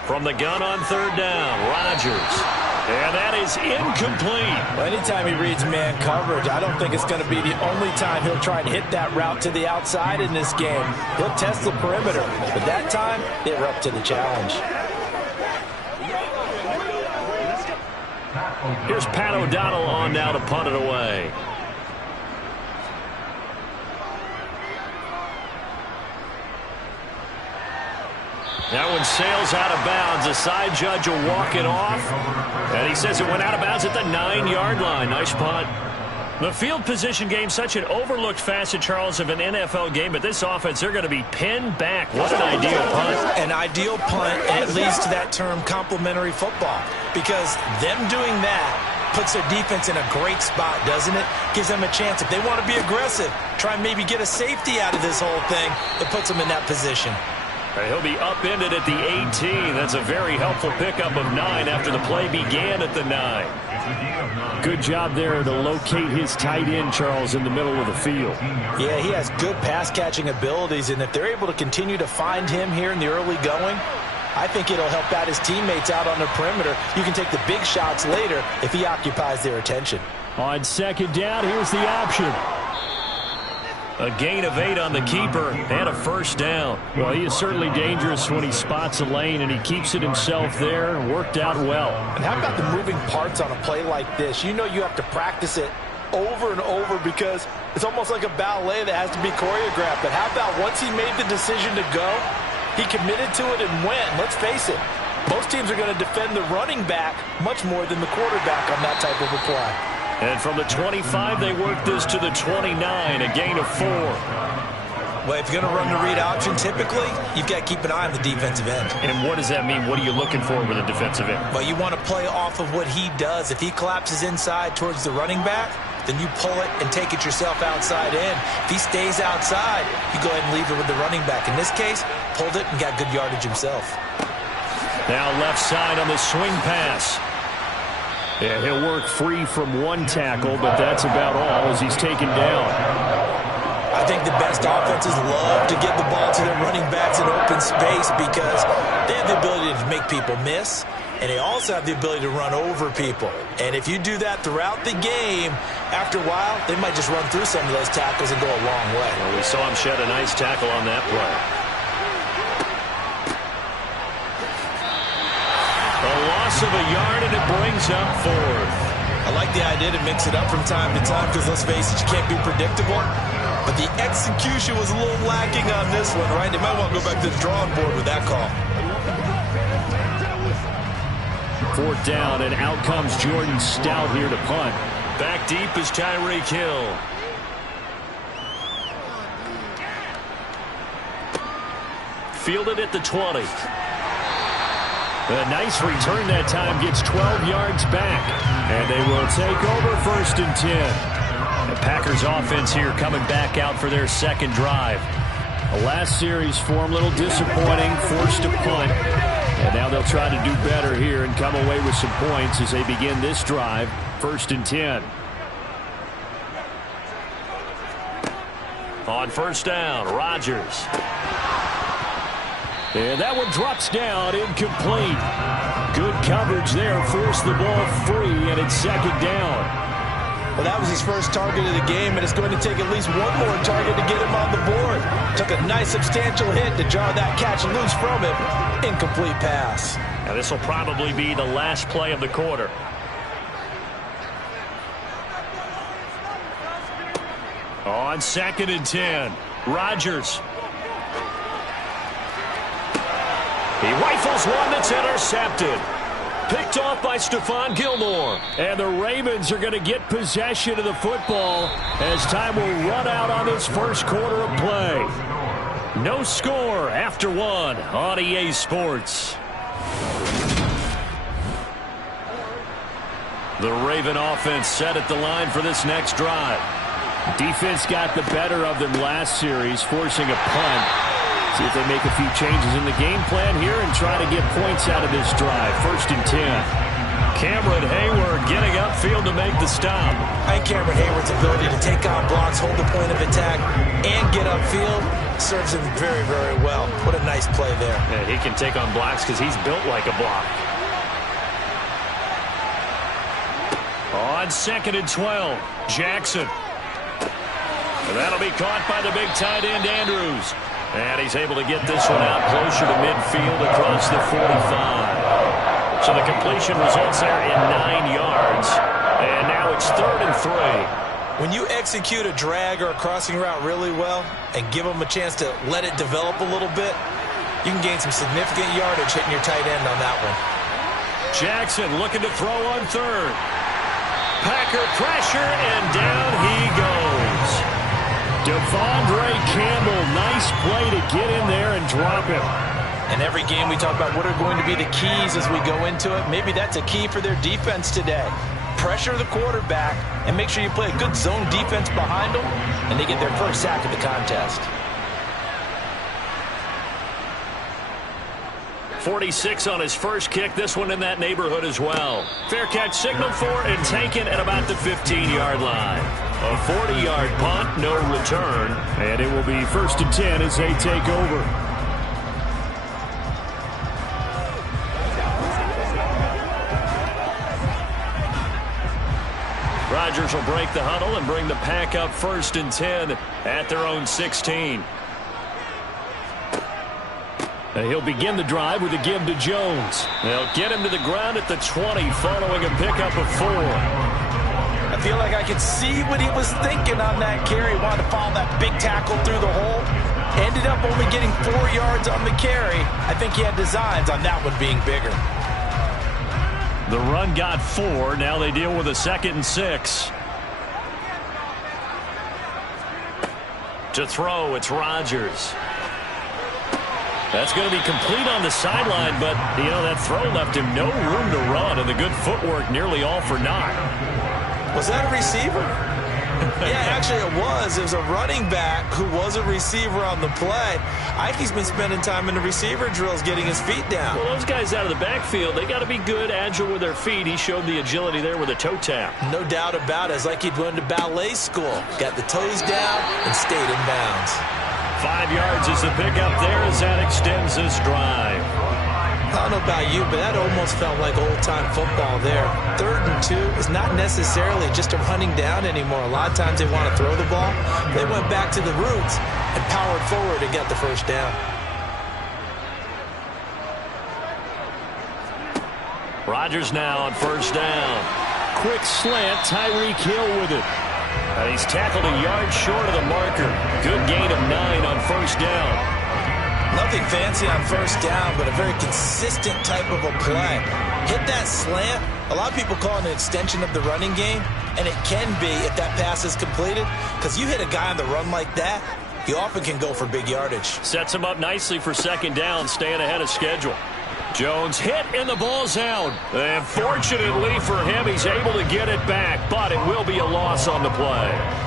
From the gun on 3rd down, Rodgers. And that is incomplete. Well, anytime he reads man coverage, I don't think it's going to be the only time he'll try and hit that route to the outside in this game. He'll test the perimeter, but that time, they were up to the challenge. Here's Pat O'Donnell on now to punt it away. That one sails out of bounds. The side judge will walk it off. And he says it went out of bounds at the 9-yard line. Nice punt. The field position game, such an overlooked facet, Charles, of an NFL game. But this offense, they're going to be pinned back. What an ideal punt. An ideal punt, and it leads to that term complementary football. Because them doing that puts their defense in a great spot, doesn't it? Gives them a chance. If they want to be aggressive, try and maybe get a safety out of this whole thing, it puts them in that position. He'll be upended at the 18. That's a very helpful pickup of 9 after the play began at the 9. Good job there to locate his tight end, Charles, in the middle of the field. Yeah, he has good pass-catching abilities, and if they're able to continue to find him here in the early going, I think it'll help out his teammates out on the perimeter. You can take the big shots later if he occupies their attention. On 2nd down, here's the option. A gain of 8 on the keeper and a first down. Well, he is certainly dangerous when he spots a lane, and he keeps it himself there and worked out well. And how about the moving parts on a play like this? You know you have to practice it over and over because it's almost like a ballet that has to be choreographed. But how about once he made the decision to go, he committed to it and went. Let's face it, most teams are going to defend the running back much more than the quarterback on that type of a play. And from the 25, they work this to the 29, a gain of 4. Well, if you're going to run the read option, typically, you've got to keep an eye on the defensive end. And what does that mean? What are you looking for with a defensive end? Well, you want to play off of what he does. If he collapses inside towards the running back, then you pull it and take it yourself outside in. If he stays outside, you go ahead and leave it with the running back. In this case, pulled it and got good yardage himself. Now left side on the swing pass. Yeah, he'll work free from one tackle, but that's about all as he's taken down. I think the best offenses love to get the ball to their running backs in open space because they have the ability to make people miss, and they also have the ability to run over people. And if you do that throughout the game, after a while, they might just run through some of those tackles and go a long way. Well, we saw him shed a nice tackle on that play. A loss of a yard, and it brings up fourth. I like the idea to mix it up from time to time because, let's face it, you can't be predictable. But the execution was a little lacking on this one, right? They might want to go back to the drawing board with that call. Fourth down, and out comes Jordan Stout here to punt. Back deep is Tyreek Hill. Fielded at the 20. A nice return that time, gets 12 yards back. And they will take over 1st and 10. The Packers offense here coming back out for their second drive. The last series for them, a little disappointing, forced to punt. And now they'll try to do better here and come away with some points as they begin this drive, 1st and 10. On first down, Rodgers. And that one drops down, incomplete. Good coverage there, forced the ball free, and it's 2nd down. Well, that was his first target of the game, and it's going to take at least one more target to get him on the board. Took a nice substantial hit to jar that catch loose from him. Incomplete pass. Now this will probably be the last play of the quarter. On 2nd and 10, Rodgers. He rifles one that's intercepted. Picked off by Stephon Gilmore. And the Ravens are going to get possession of the football as time will run out on this first quarter of play. No score after one on EA Sports. The Raven offense set at the line for this next drive. Defense got the better of them last series, forcing a punt. See if they make a few changes in the game plan here and try to get points out of this drive. 1st and 10. Cameron Hayward getting upfield to make the stop. I think Cameron Hayward's ability to take on blocks, hold the point of attack, and get upfield serves him very, very well. What a nice play there. Yeah, he can take on blocks because he's built like a block. On 2nd and 12, Jackson. That'll be caught by the big tight end, Andrews. And he's able to get this one out closer to midfield across the 45. So the completion results there in 9 yards. And now it's 3rd and 3. When you execute a drag or a crossing route really well and give them a chance to let it develop a little bit, you can gain some significant yardage hitting your tight end on that one. Jackson looking to throw on 3rd. Packer pressure, and down he goes. Devondre Campbell, nice play to get in there and drop him. And every game we talk about what are going to be the keys as we go into it. Maybe that's a key for their defense today. Pressure the quarterback and make sure you play a good zone defense behind them, and they get their first sack of the contest. 46 on his first kick. This one in that neighborhood as well. Fair catch signaled for and taken at about the 15-yard line. A 40-yard punt, no return. And it will be 1st and 10 as they take over. Rodgers will break the huddle and bring the Pack up 1st and 10 at their own 16. He'll begin the drive with a give to Jones. They'll get him to the ground at the 20 following a pickup of 4. I feel like I could see what he was thinking on that carry. Wanted to follow that big tackle through the hole. Ended up only getting 4 yards on the carry. I think he had designs on that one being bigger. The run got 4. Now they deal with a 2nd and 6. To throw, it's Rodgers. That's going to be complete on the sideline, but, you know, that throw left him no room to run, and the good footwork nearly all for naught. Was that a receiver? Yeah, actually it was. It was a running back who was a receiver on the play. Ike's been spending time in the receiver drills getting his feet down. Well, those guys out of the backfield, they got to be good, agile with their feet. He showed the agility there with a toe tap. No doubt about it. It's like he'd went to ballet school. Got the toes down and stayed in bounds. 5 yards is the pickup there as that extends this drive. I don't know about you, but that almost felt like old-time football there. 3rd and 2 is not necessarily just a running down anymore. A lot of times they want to throw the ball. They went back to the roots and powered forward and got the first down. Rodgers now on first down. Quick slant, Tyreek Hill with it. And he's tackled a yard short of the marker. Good gain of 9 on first down. Nothing fancy on first down, but a very consistent type of a play. Hit that slant. A lot of people call it an extension of the running game, and it can be if that pass is completed, because you hit a guy on the run like that, he often can go for big yardage. Sets him up nicely for second down, staying ahead of schedule. Jones hit, and the ball's out. And fortunately for him, he's able to get it back, but it will be a loss on the play.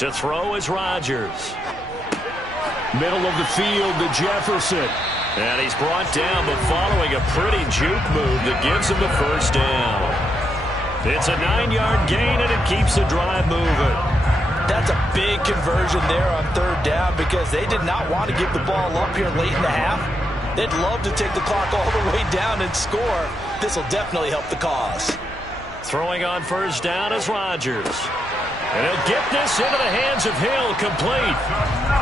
To throw is Rodgers. Middle of the field to Jefferson. And he's brought down, but following a pretty juke move that gives him the first down. It's a 9-yard gain, and it keeps the drive moving. That's a big conversion there on 3rd down because they did not want to give the ball up here late in the half. They'd love to take the clock all the way down and score. This will definitely help the cause. Throwing on first down is Rodgers. And he'll get this into the hands of Hill, complete.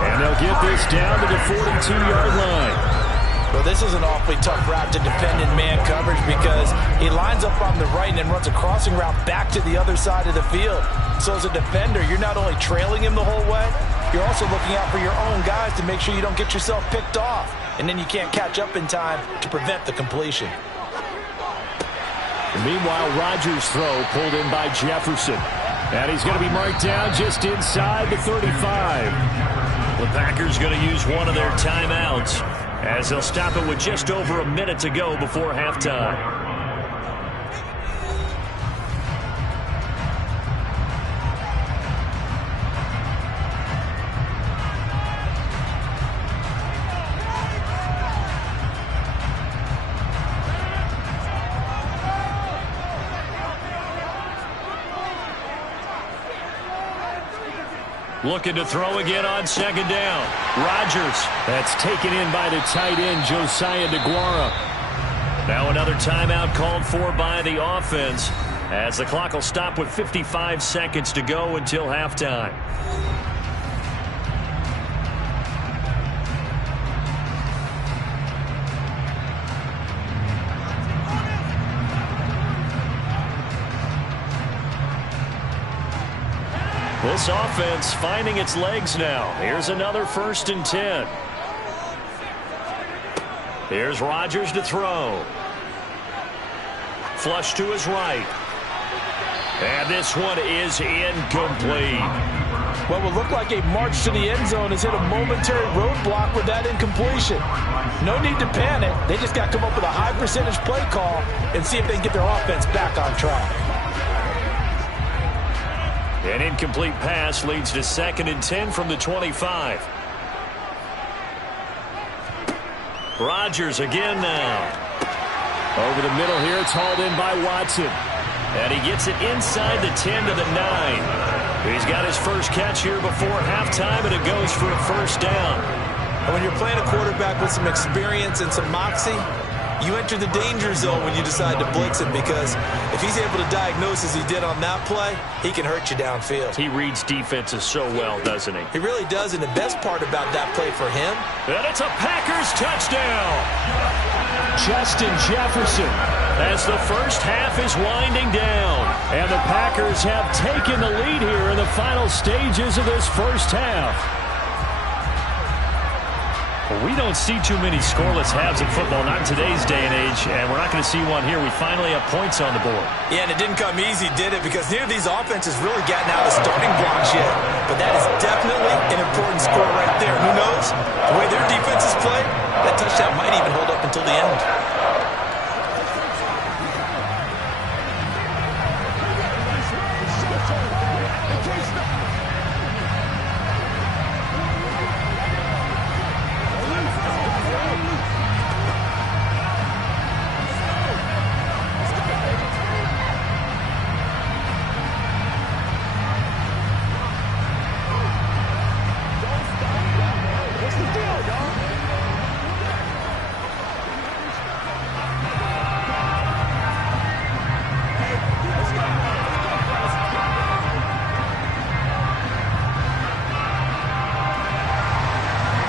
And they'll get this down to the 42-yard line. Well, this is an awfully tough route to defend in man coverage because he lines up on the right and then runs a crossing route back to the other side of the field. So as a defender, you're not only trailing him the whole way, you're also looking out for your own guys to make sure you don't get yourself picked off. And then you can't catch up in time to prevent the completion. Meanwhile, Rodgers' throw pulled in by Jefferson. And he's going to be marked down just inside the 35. The Packers going to use one of their timeouts as they'll stop it with just over a minute to go before halftime. Looking to throw again on second down. Rodgers. That's taken in by the tight end, Josiah DeGuara. Now another timeout called for by the offense as the clock will stop with 55 seconds to go until halftime. This offense finding its legs now. Here's another 1st and 10. Here's Rodgers to throw. Flush to his right. And this one is incomplete. What will look like a march to the end zone has hit a momentary roadblock with that incompletion. No need to panic. They just got to come up with a high percentage play call and see if they can get their offense back on track. An incomplete pass leads to 2nd and 10 from the 25. Rodgers again now. Over the middle here, it's hauled in by Watson. And he gets it inside the 10 to the 9. He's got his first catch here before halftime, and it goes for a first down. And when you're playing a quarterback with some experience and some moxie, you enter the danger zone when you decide to blitz him, because if he's able to diagnose as he did on that play, he can hurt you downfield. He reads defenses so well, doesn't he? He really does, and the best part about that play for him... And it's a Packers touchdown! Justin Jefferson, as the first half is winding down. And the Packers have taken the lead here in the final stages of this first half. Well, we don't see too many scoreless halves in football, not in today's day and age, and we're not going to see one here. We finally have points on the board. Yeah, and it didn't come easy, did it? Because neither of these offenses really gotten out of the starting blocks yet. But that is definitely an important score right there. Who knows? The way their defenses play, that touchdown might even hold up until the end.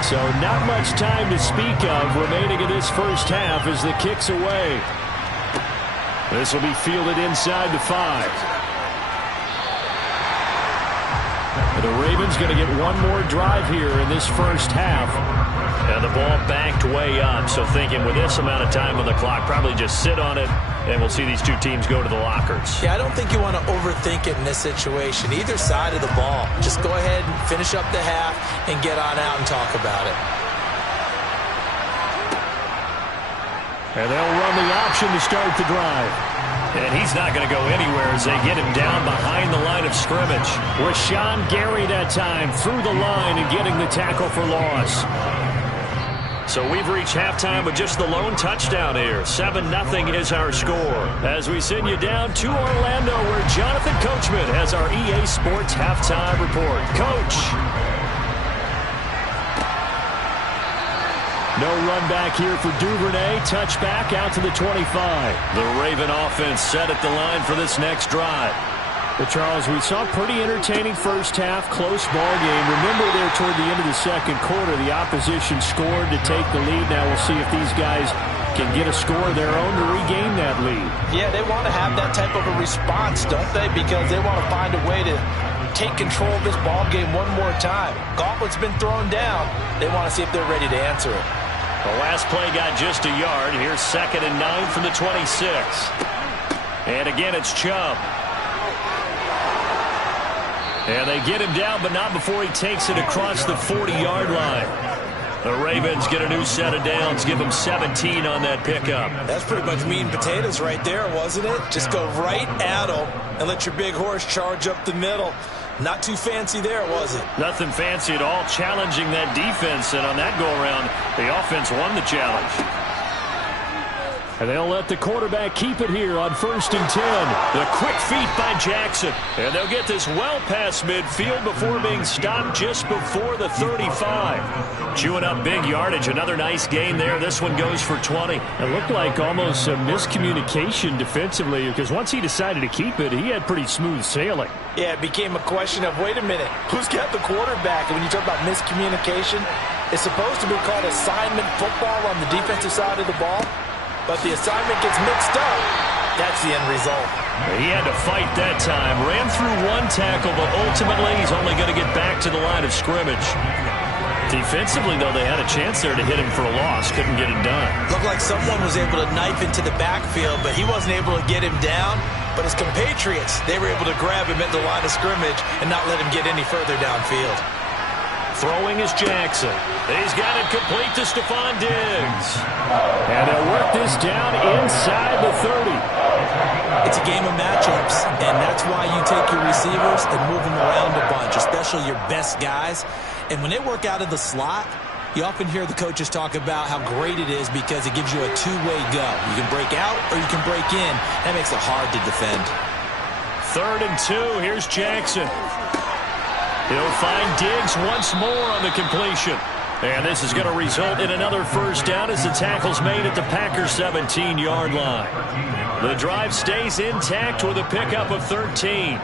So not much time to speak of remaining in this first half as the kick's away. This will be fielded inside the 5. The Ravens going to get one more drive here in this first half. And the ball backed way up, so thinking with this amount of time on the clock, probably just sit on it, and we'll see these two teams go to the lockers. Yeah, I don't think you want to overthink it in this situation. Either side of the ball. Just go ahead and finish up the half and get on out and talk about it. And they'll run the option to start the drive. And he's not going to go anywhere as they get him down behind the line of scrimmage. Rashawn Gary that time through the line and getting the tackle for loss. So we've reached halftime with just the lone touchdown here. 7-0 is our score. As we send you down to Orlando, where Jonathan Coachman has our EA Sports halftime report. Coach. No run back here for Duvernay. Touchback out to the 25. The Raven offense set at the line for this next drive. Well, Charles, we saw a pretty entertaining first half, close ball game. Remember there toward the end of the second quarter, the opposition scored to take the lead. Now we'll see if these guys can get a score of their own to regain that lead. Yeah, they want to have that type of a response, don't they? Because they want to find a way to take control of this ball game one more time. Gauntlet's been thrown down. They want to see if they're ready to answer it. The last play got just a yard. Here's 2nd and 9 from the 26. And again, it's Chubb. And they get him down, but not before he takes it across the 40-yard line. The Ravens get a new set of downs, give them 17 on that pickup. That's pretty much meat and potatoes right there, wasn't it? Just go right at them and let your big horse charge up the middle. Not too fancy there, was it? Nothing fancy at all, challenging that defense, and on that go-around, the offense won the challenge. And they'll let the quarterback keep it here on 1st and 10. The quick feet by Jackson. And they'll get this well past midfield before being stopped just before the 35. Chewing up big yardage. Another nice gain there. This one goes for 20. It looked like almost a miscommunication defensively, because once he decided to keep it, he had pretty smooth sailing. Yeah, it became a question of, wait a minute, who's got the quarterback? And when you talk about miscommunication, it's supposed to be called assignment football on the defensive side of the ball. But the assignment gets mixed up. That's the end result. He had to fight that time. Ran through one tackle, but ultimately he's only going to get back to the line of scrimmage. Defensively, though, they had a chance there to hit him for a loss. Couldn't get it done. Looked like someone was able to knife into the backfield, but he wasn't able to get him down. But his compatriots, they were able to grab him at the line of scrimmage and not let him get any further downfield. Throwing is Jackson. He's got it complete to Stephon Diggs. And they'll work this down inside the 30. It's a game of matchups, and that's why you take your receivers and move them around a bunch, especially your best guys. And when they work out of the slot, you often hear the coaches talk about how great it is because it gives you a two-way go. You can break out or you can break in. That makes it hard to defend. 3rd and 2. Here's Jackson. He'll find Diggs once more on the completion. And this is going to result in another first down as the tackle's made at the Packers' 17-yard line. The drive stays intact with a pickup of 13.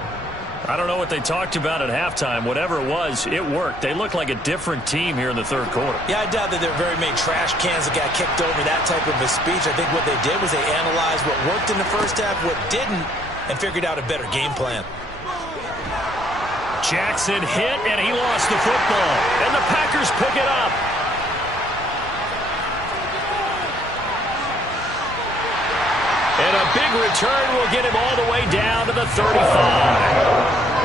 I don't know what they talked about at halftime. Whatever it was, it worked. They look like a different team here in the third quarter. Yeah, I doubt that there are very many trash cans that got kicked over that type of a speech. I think what they did was they analyzed what worked in the first half, what didn't, and figured out a better game plan. Jackson hit, and he lost the football. And the Packers pick it up. And a big return will get him all the way down to the 35.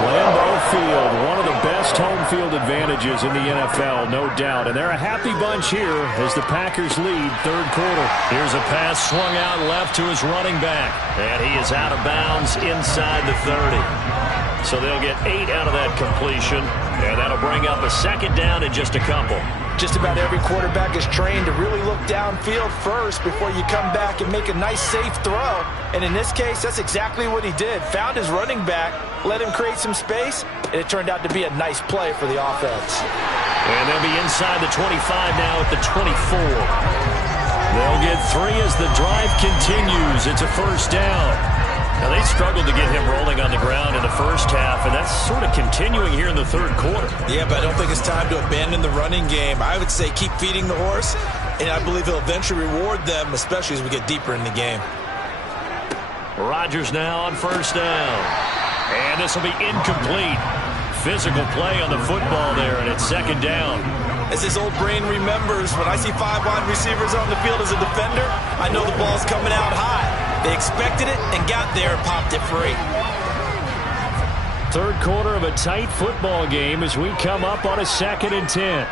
Lambeau Field, one of the best home field advantages in the NFL, no doubt. And they're a happy bunch here as the Packers lead third quarter. Here's a pass swung out left to his running back. And he is out of bounds inside the 30. So they'll get 8 out of that completion. And that'll bring up a second down in just a couple. Just about every quarterback is trained to really look downfield first before you come back and make a nice, safe throw. And in this case, that's exactly what he did. Found his running back, let him create some space, and it turned out to be a nice play for the offense. And they'll be inside the 25 now at the 24. They'll get 3 as the drive continues. It's a first down. Now, they struggled to get him rolling on the ground in the first half, and that's sort of continuing here in the third quarter. Yeah, but I don't think it's time to abandon the running game. I would say keep feeding the horse, and I believe he'll eventually reward them, especially as we get deeper in the game. Rodgers now on first down. And this will be incomplete. Physical play on the football there, and it's second down. As his old brain remembers, when I see 5 wide receivers on the field as a defender, I know the ball's coming out high. They expected it and got there and popped it free. Third quarter of a tight football game as we come up on a 2nd and 10.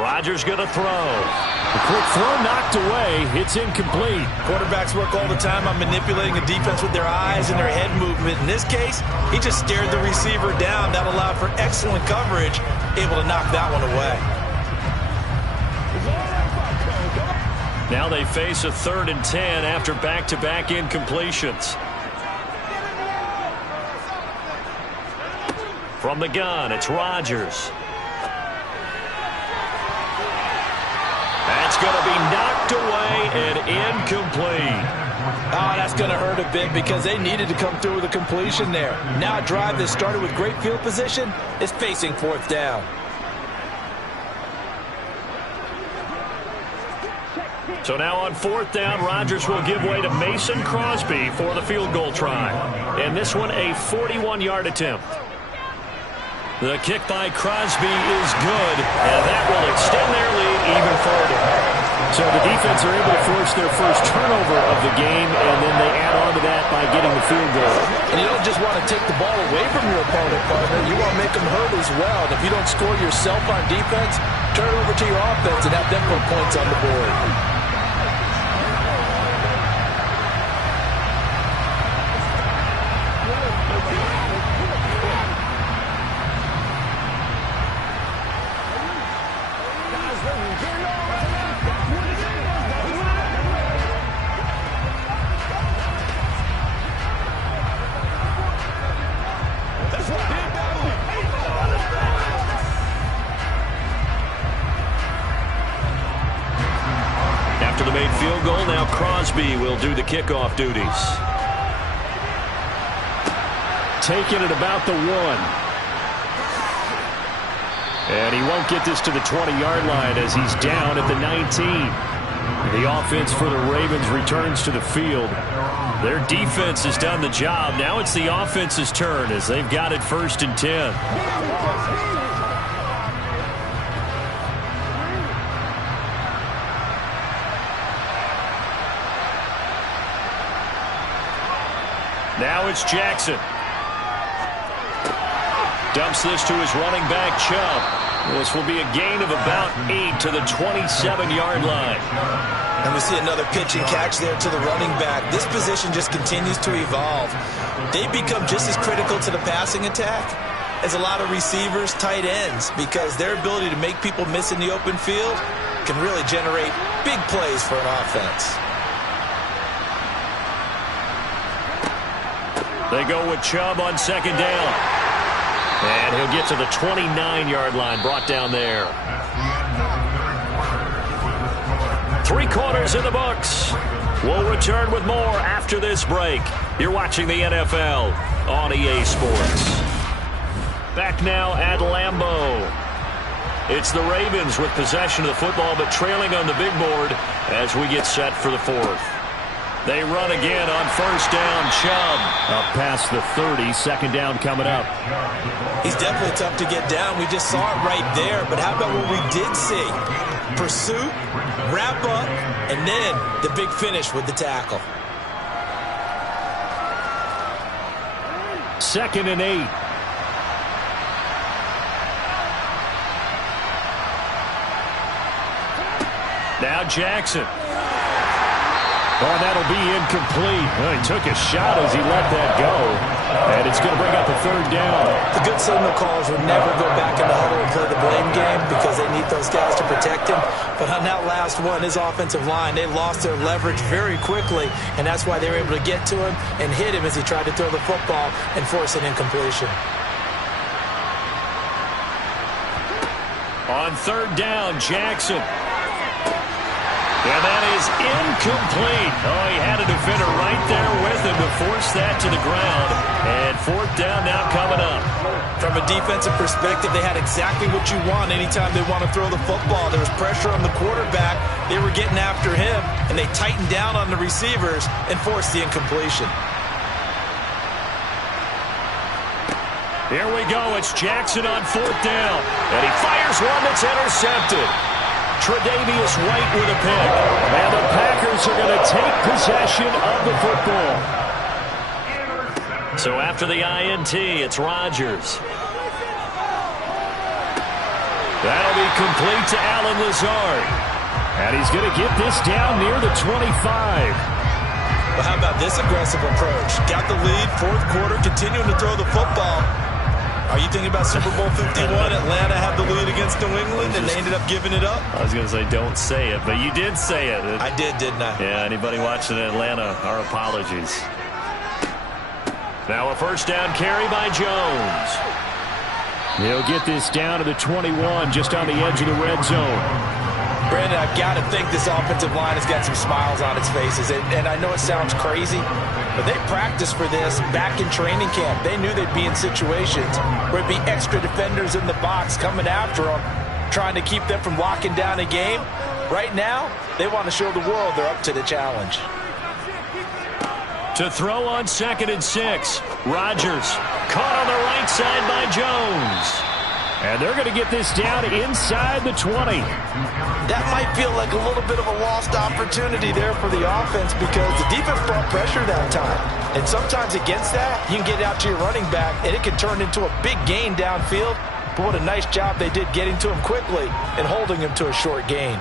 Rodgers going to throw. A quick throw knocked away. It's incomplete. Quarterbacks work all the time on manipulating the defense with their eyes and their head movement. In this case, he just stared the receiver down. That allowed for excellent coverage, able to knock that one away. Now they face a 3rd and 10 after back-to-back incompletions. From the gun, it's Rodgers. That's going to be knocked away and incomplete. Oh, that's going to hurt a bit because they needed to come through with a completion there. Now a drive that started with great field position is facing 4th down. So now on 4th down, Rodgers will give way to Mason Crosby for the field goal try. And this one a 41-yard attempt. The kick by Crosby is good, and that will extend their lead even further. So the defense are able to force their first turnover of the game, and then they add on to that by getting the field goal. And you don't just want to take the ball away from your opponent, partner. You want to make them hurt as well. And if you don't score yourself on defense, turn it over to your offense and have them put points on the board. After the made field goal, now Crosby will do the kickoff duties. Taking it about the 1. And he won't get this to the 20-yard line as he's down at the 19. The offense for the Ravens returns to the field. Their defense has done the job. Now it's the offense's turn as they've got it 1st and 10. Now it's Jackson. Dumps this to his running back, Chubb. This will be a gain of about 8 to the 27-yard line. And we see another pitch and catch there to the running back. This position just continues to evolve. They become just as critical to the passing attack as a lot of receivers, tight ends, because their ability to make people miss in the open field can really generate big plays for an offense. They go with Chubb on 2nd down. And he'll get to the 29-yard line, brought down there. 3 quarters in the books. We'll return with more after this break. You're watching the NFL on EA Sports. Back now at Lambeau. It's the Ravens with possession of the football, but trailing on the big board as we get set for the 4th. They run again on first down. Chubb up past the 30. Second down coming up. He's definitely tough to get down. We just saw it right there. But how about what we did see? Pursuit, wrap up, and then the big finish with the tackle. 2nd and 8. Now Jackson. Oh, that'll be incomplete. Well, he took a shot as he let that go. And it's going to bring up a 3rd down. The good signal callers would never go back in the huddle and play the blame game because they need those guys to protect him. But on that last one, his offensive line, they lost their leverage very quickly. And that's why they were able to get to him and hit him as he tried to throw the football and force an incompletion. On 3rd down, Jackson. And that is incomplete. Oh, he had a defender right there with him to force that to the ground. And 4th down now coming up. From a defensive perspective, they had exactly what you want anytime they want to throw the football. There was pressure on the quarterback. They were getting after him, and they tightened down on the receivers and forced the incompletion. Here we go. It's Jackson on 4th down. And he fires one that's intercepted. Tre'Davious White with a pick. And the Packers are going to take possession of the football. So after the INT, it's Rodgers. That'll be complete to Allen Lazard. And he's going to get this down near the 25. Well, how about this aggressive approach? Got the lead, 4th quarter, continuing to throw the football. Are you thinking about Super Bowl 51? Atlanta had the lead against New England, and they ended up giving it up? I was going to say, don't say it, but you did say it. I did, didn't I? Yeah, anybody watching Atlanta, our apologies. Now a first down carry by Jones. He'll get this down to the 21, just on the edge of the red zone. Brandon, I've got to think this offensive line has got some smiles on its faces. And I know it sounds crazy, but they practiced for this back in training camp. They knew they'd be in situations where it'd be extra defenders in the box coming after them, trying to keep them from locking down a game. Right now, they want to show the world they're up to the challenge. To throw on 2nd and 6. Rodgers caught on the right side by Jones. And they're going to get this down inside the 20. That might feel like a little bit of a lost opportunity there for the offense because the defense brought pressure that time. And sometimes against that, you can get out to your running back, and it can turn into a big gain downfield. But what a nice job they did getting to him quickly and holding him to a short gain.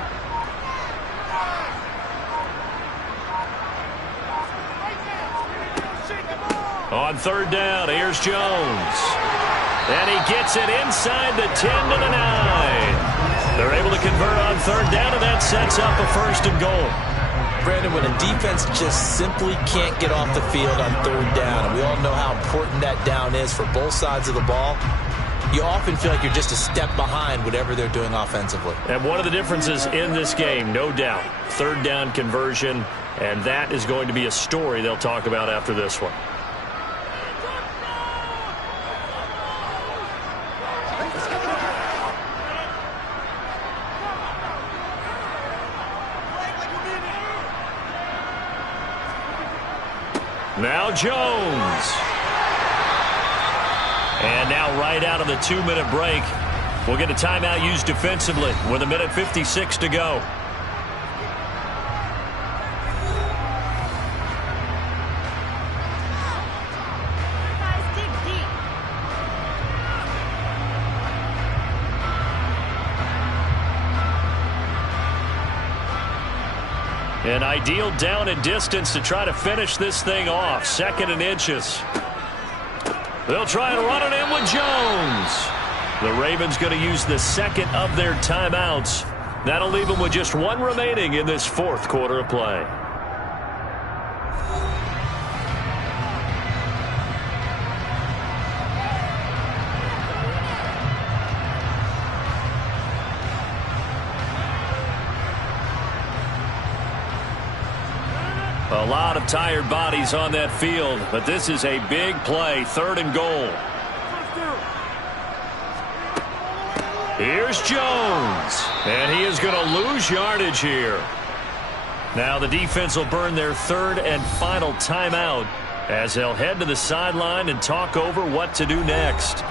On 3rd down, here's Jones. And he gets it inside the 10 to the 9. They're able to convert on 3rd down, and that sets up a 1st and goal. Brandon, when a defense just simply can't get off the field on 3rd down, and we all know how important that down is for both sides of the ball, you often feel like you're just a step behind whatever they're doing offensively. And one of the differences in this game, no doubt, 3rd down conversion, and that is going to be a story they'll talk about after this one. Now Jones. And now right out of the 2-minute break, we'll get a timeout used defensively with 1:56 to go. An ideal down and distance to try to finish this thing off. 2nd and inches. They'll try and run it in with Jones. The Ravens going to use the 2nd of their timeouts. That'll leave them with just 1 remaining in this 4th quarter of play. A lot of tired bodies on that field, but this is a big play, 3rd and goal. Here's Jones, and he is going to lose yardage here. Now the defense will burn their 3rd and final timeout as they'll head to the sideline and talk over what to do next.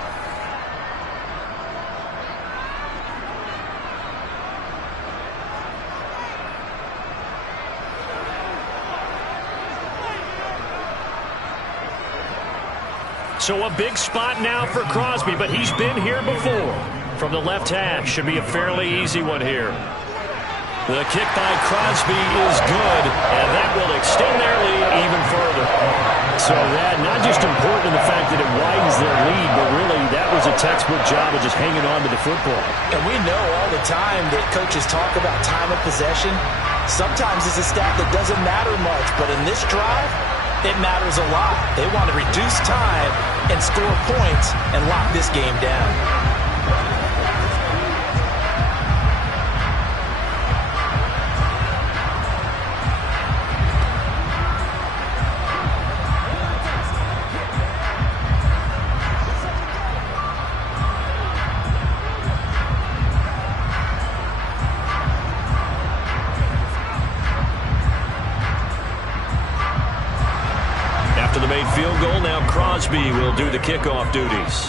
So a big spot now for Crosby, but he's been here before. From the left hash, should be a fairly easy one here. The kick by Crosby is good, and that will extend their lead even further. So that not just important in the fact that it widens their lead, but really that was a textbook job of just hanging on to the football. And we know all the time that coaches talk about time of possession. Sometimes it's a stat that doesn't matter much, but in this drive, it matters a lot. They want to reduce time and score points and lock this game down. Field goal. Now Crosby will do the kickoff duties.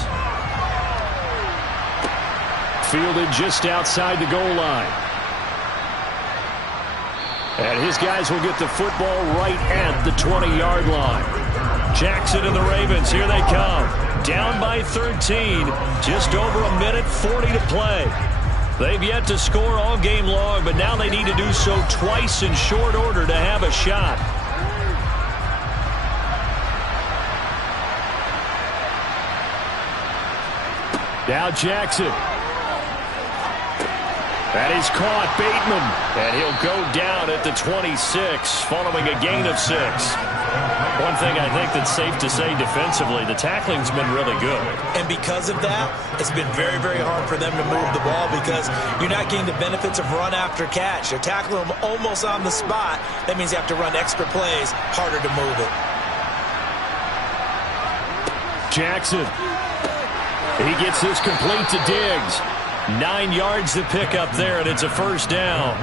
Fielded just outside the goal line. And his guys will get the football right at the 20-yard line. Jackson and the Ravens, here they come. Down by 13. Just over a minute 40 to play. They've yet to score all game long, but now they need to do so twice in short order to have a shot. Now Jackson. That is caught. Bateman. And he'll go down at the 26 following a gain of 6. One thing I think that's safe to say defensively, the tackling's been really good. And because of that, it's been very, very hard for them to move the ball because you're not getting the benefits of run after catch. You're tackling them almost on the spot. That means you have to run extra plays, harder to move it. Jackson. He gets this complete to Diggs. 9 yards to pick up there, and it's a first down.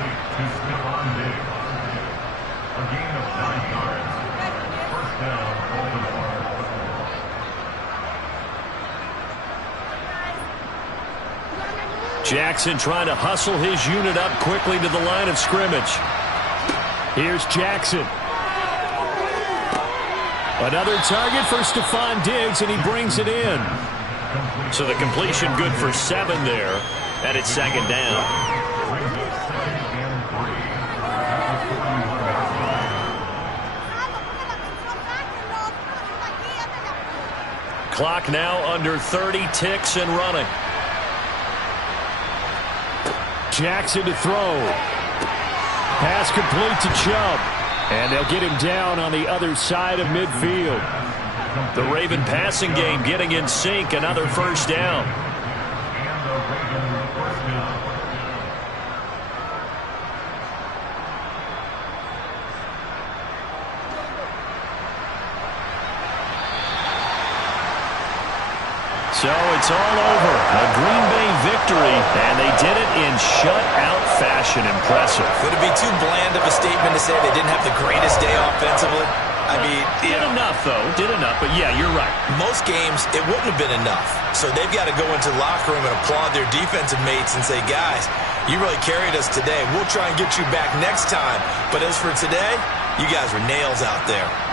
Jackson trying to hustle his unit up quickly to the line of scrimmage. Here's Jackson. Another target for Stephon Diggs, and he brings it in. So the completion good for 7 there, and it's 2nd down. Clock now under 30, ticks and running. Jackson to throw. Pass complete to Chubb. And they'll get him down on the other side of midfield. The Raven passing game getting in sync. Another first down. So it's all over. A Green Bay victory, and they did it in shutout fashion. Impressive. Would it be too bland of a statement to say they didn't have the greatest day offensively? I mean, did enough, though. Did enough, but yeah, you're right. Most games, it wouldn't have been enough. So they've got to go into the locker room and applaud their defensive mates and say, guys, you really carried us today. We'll try and get you back next time. But as for today, you guys were nails out there.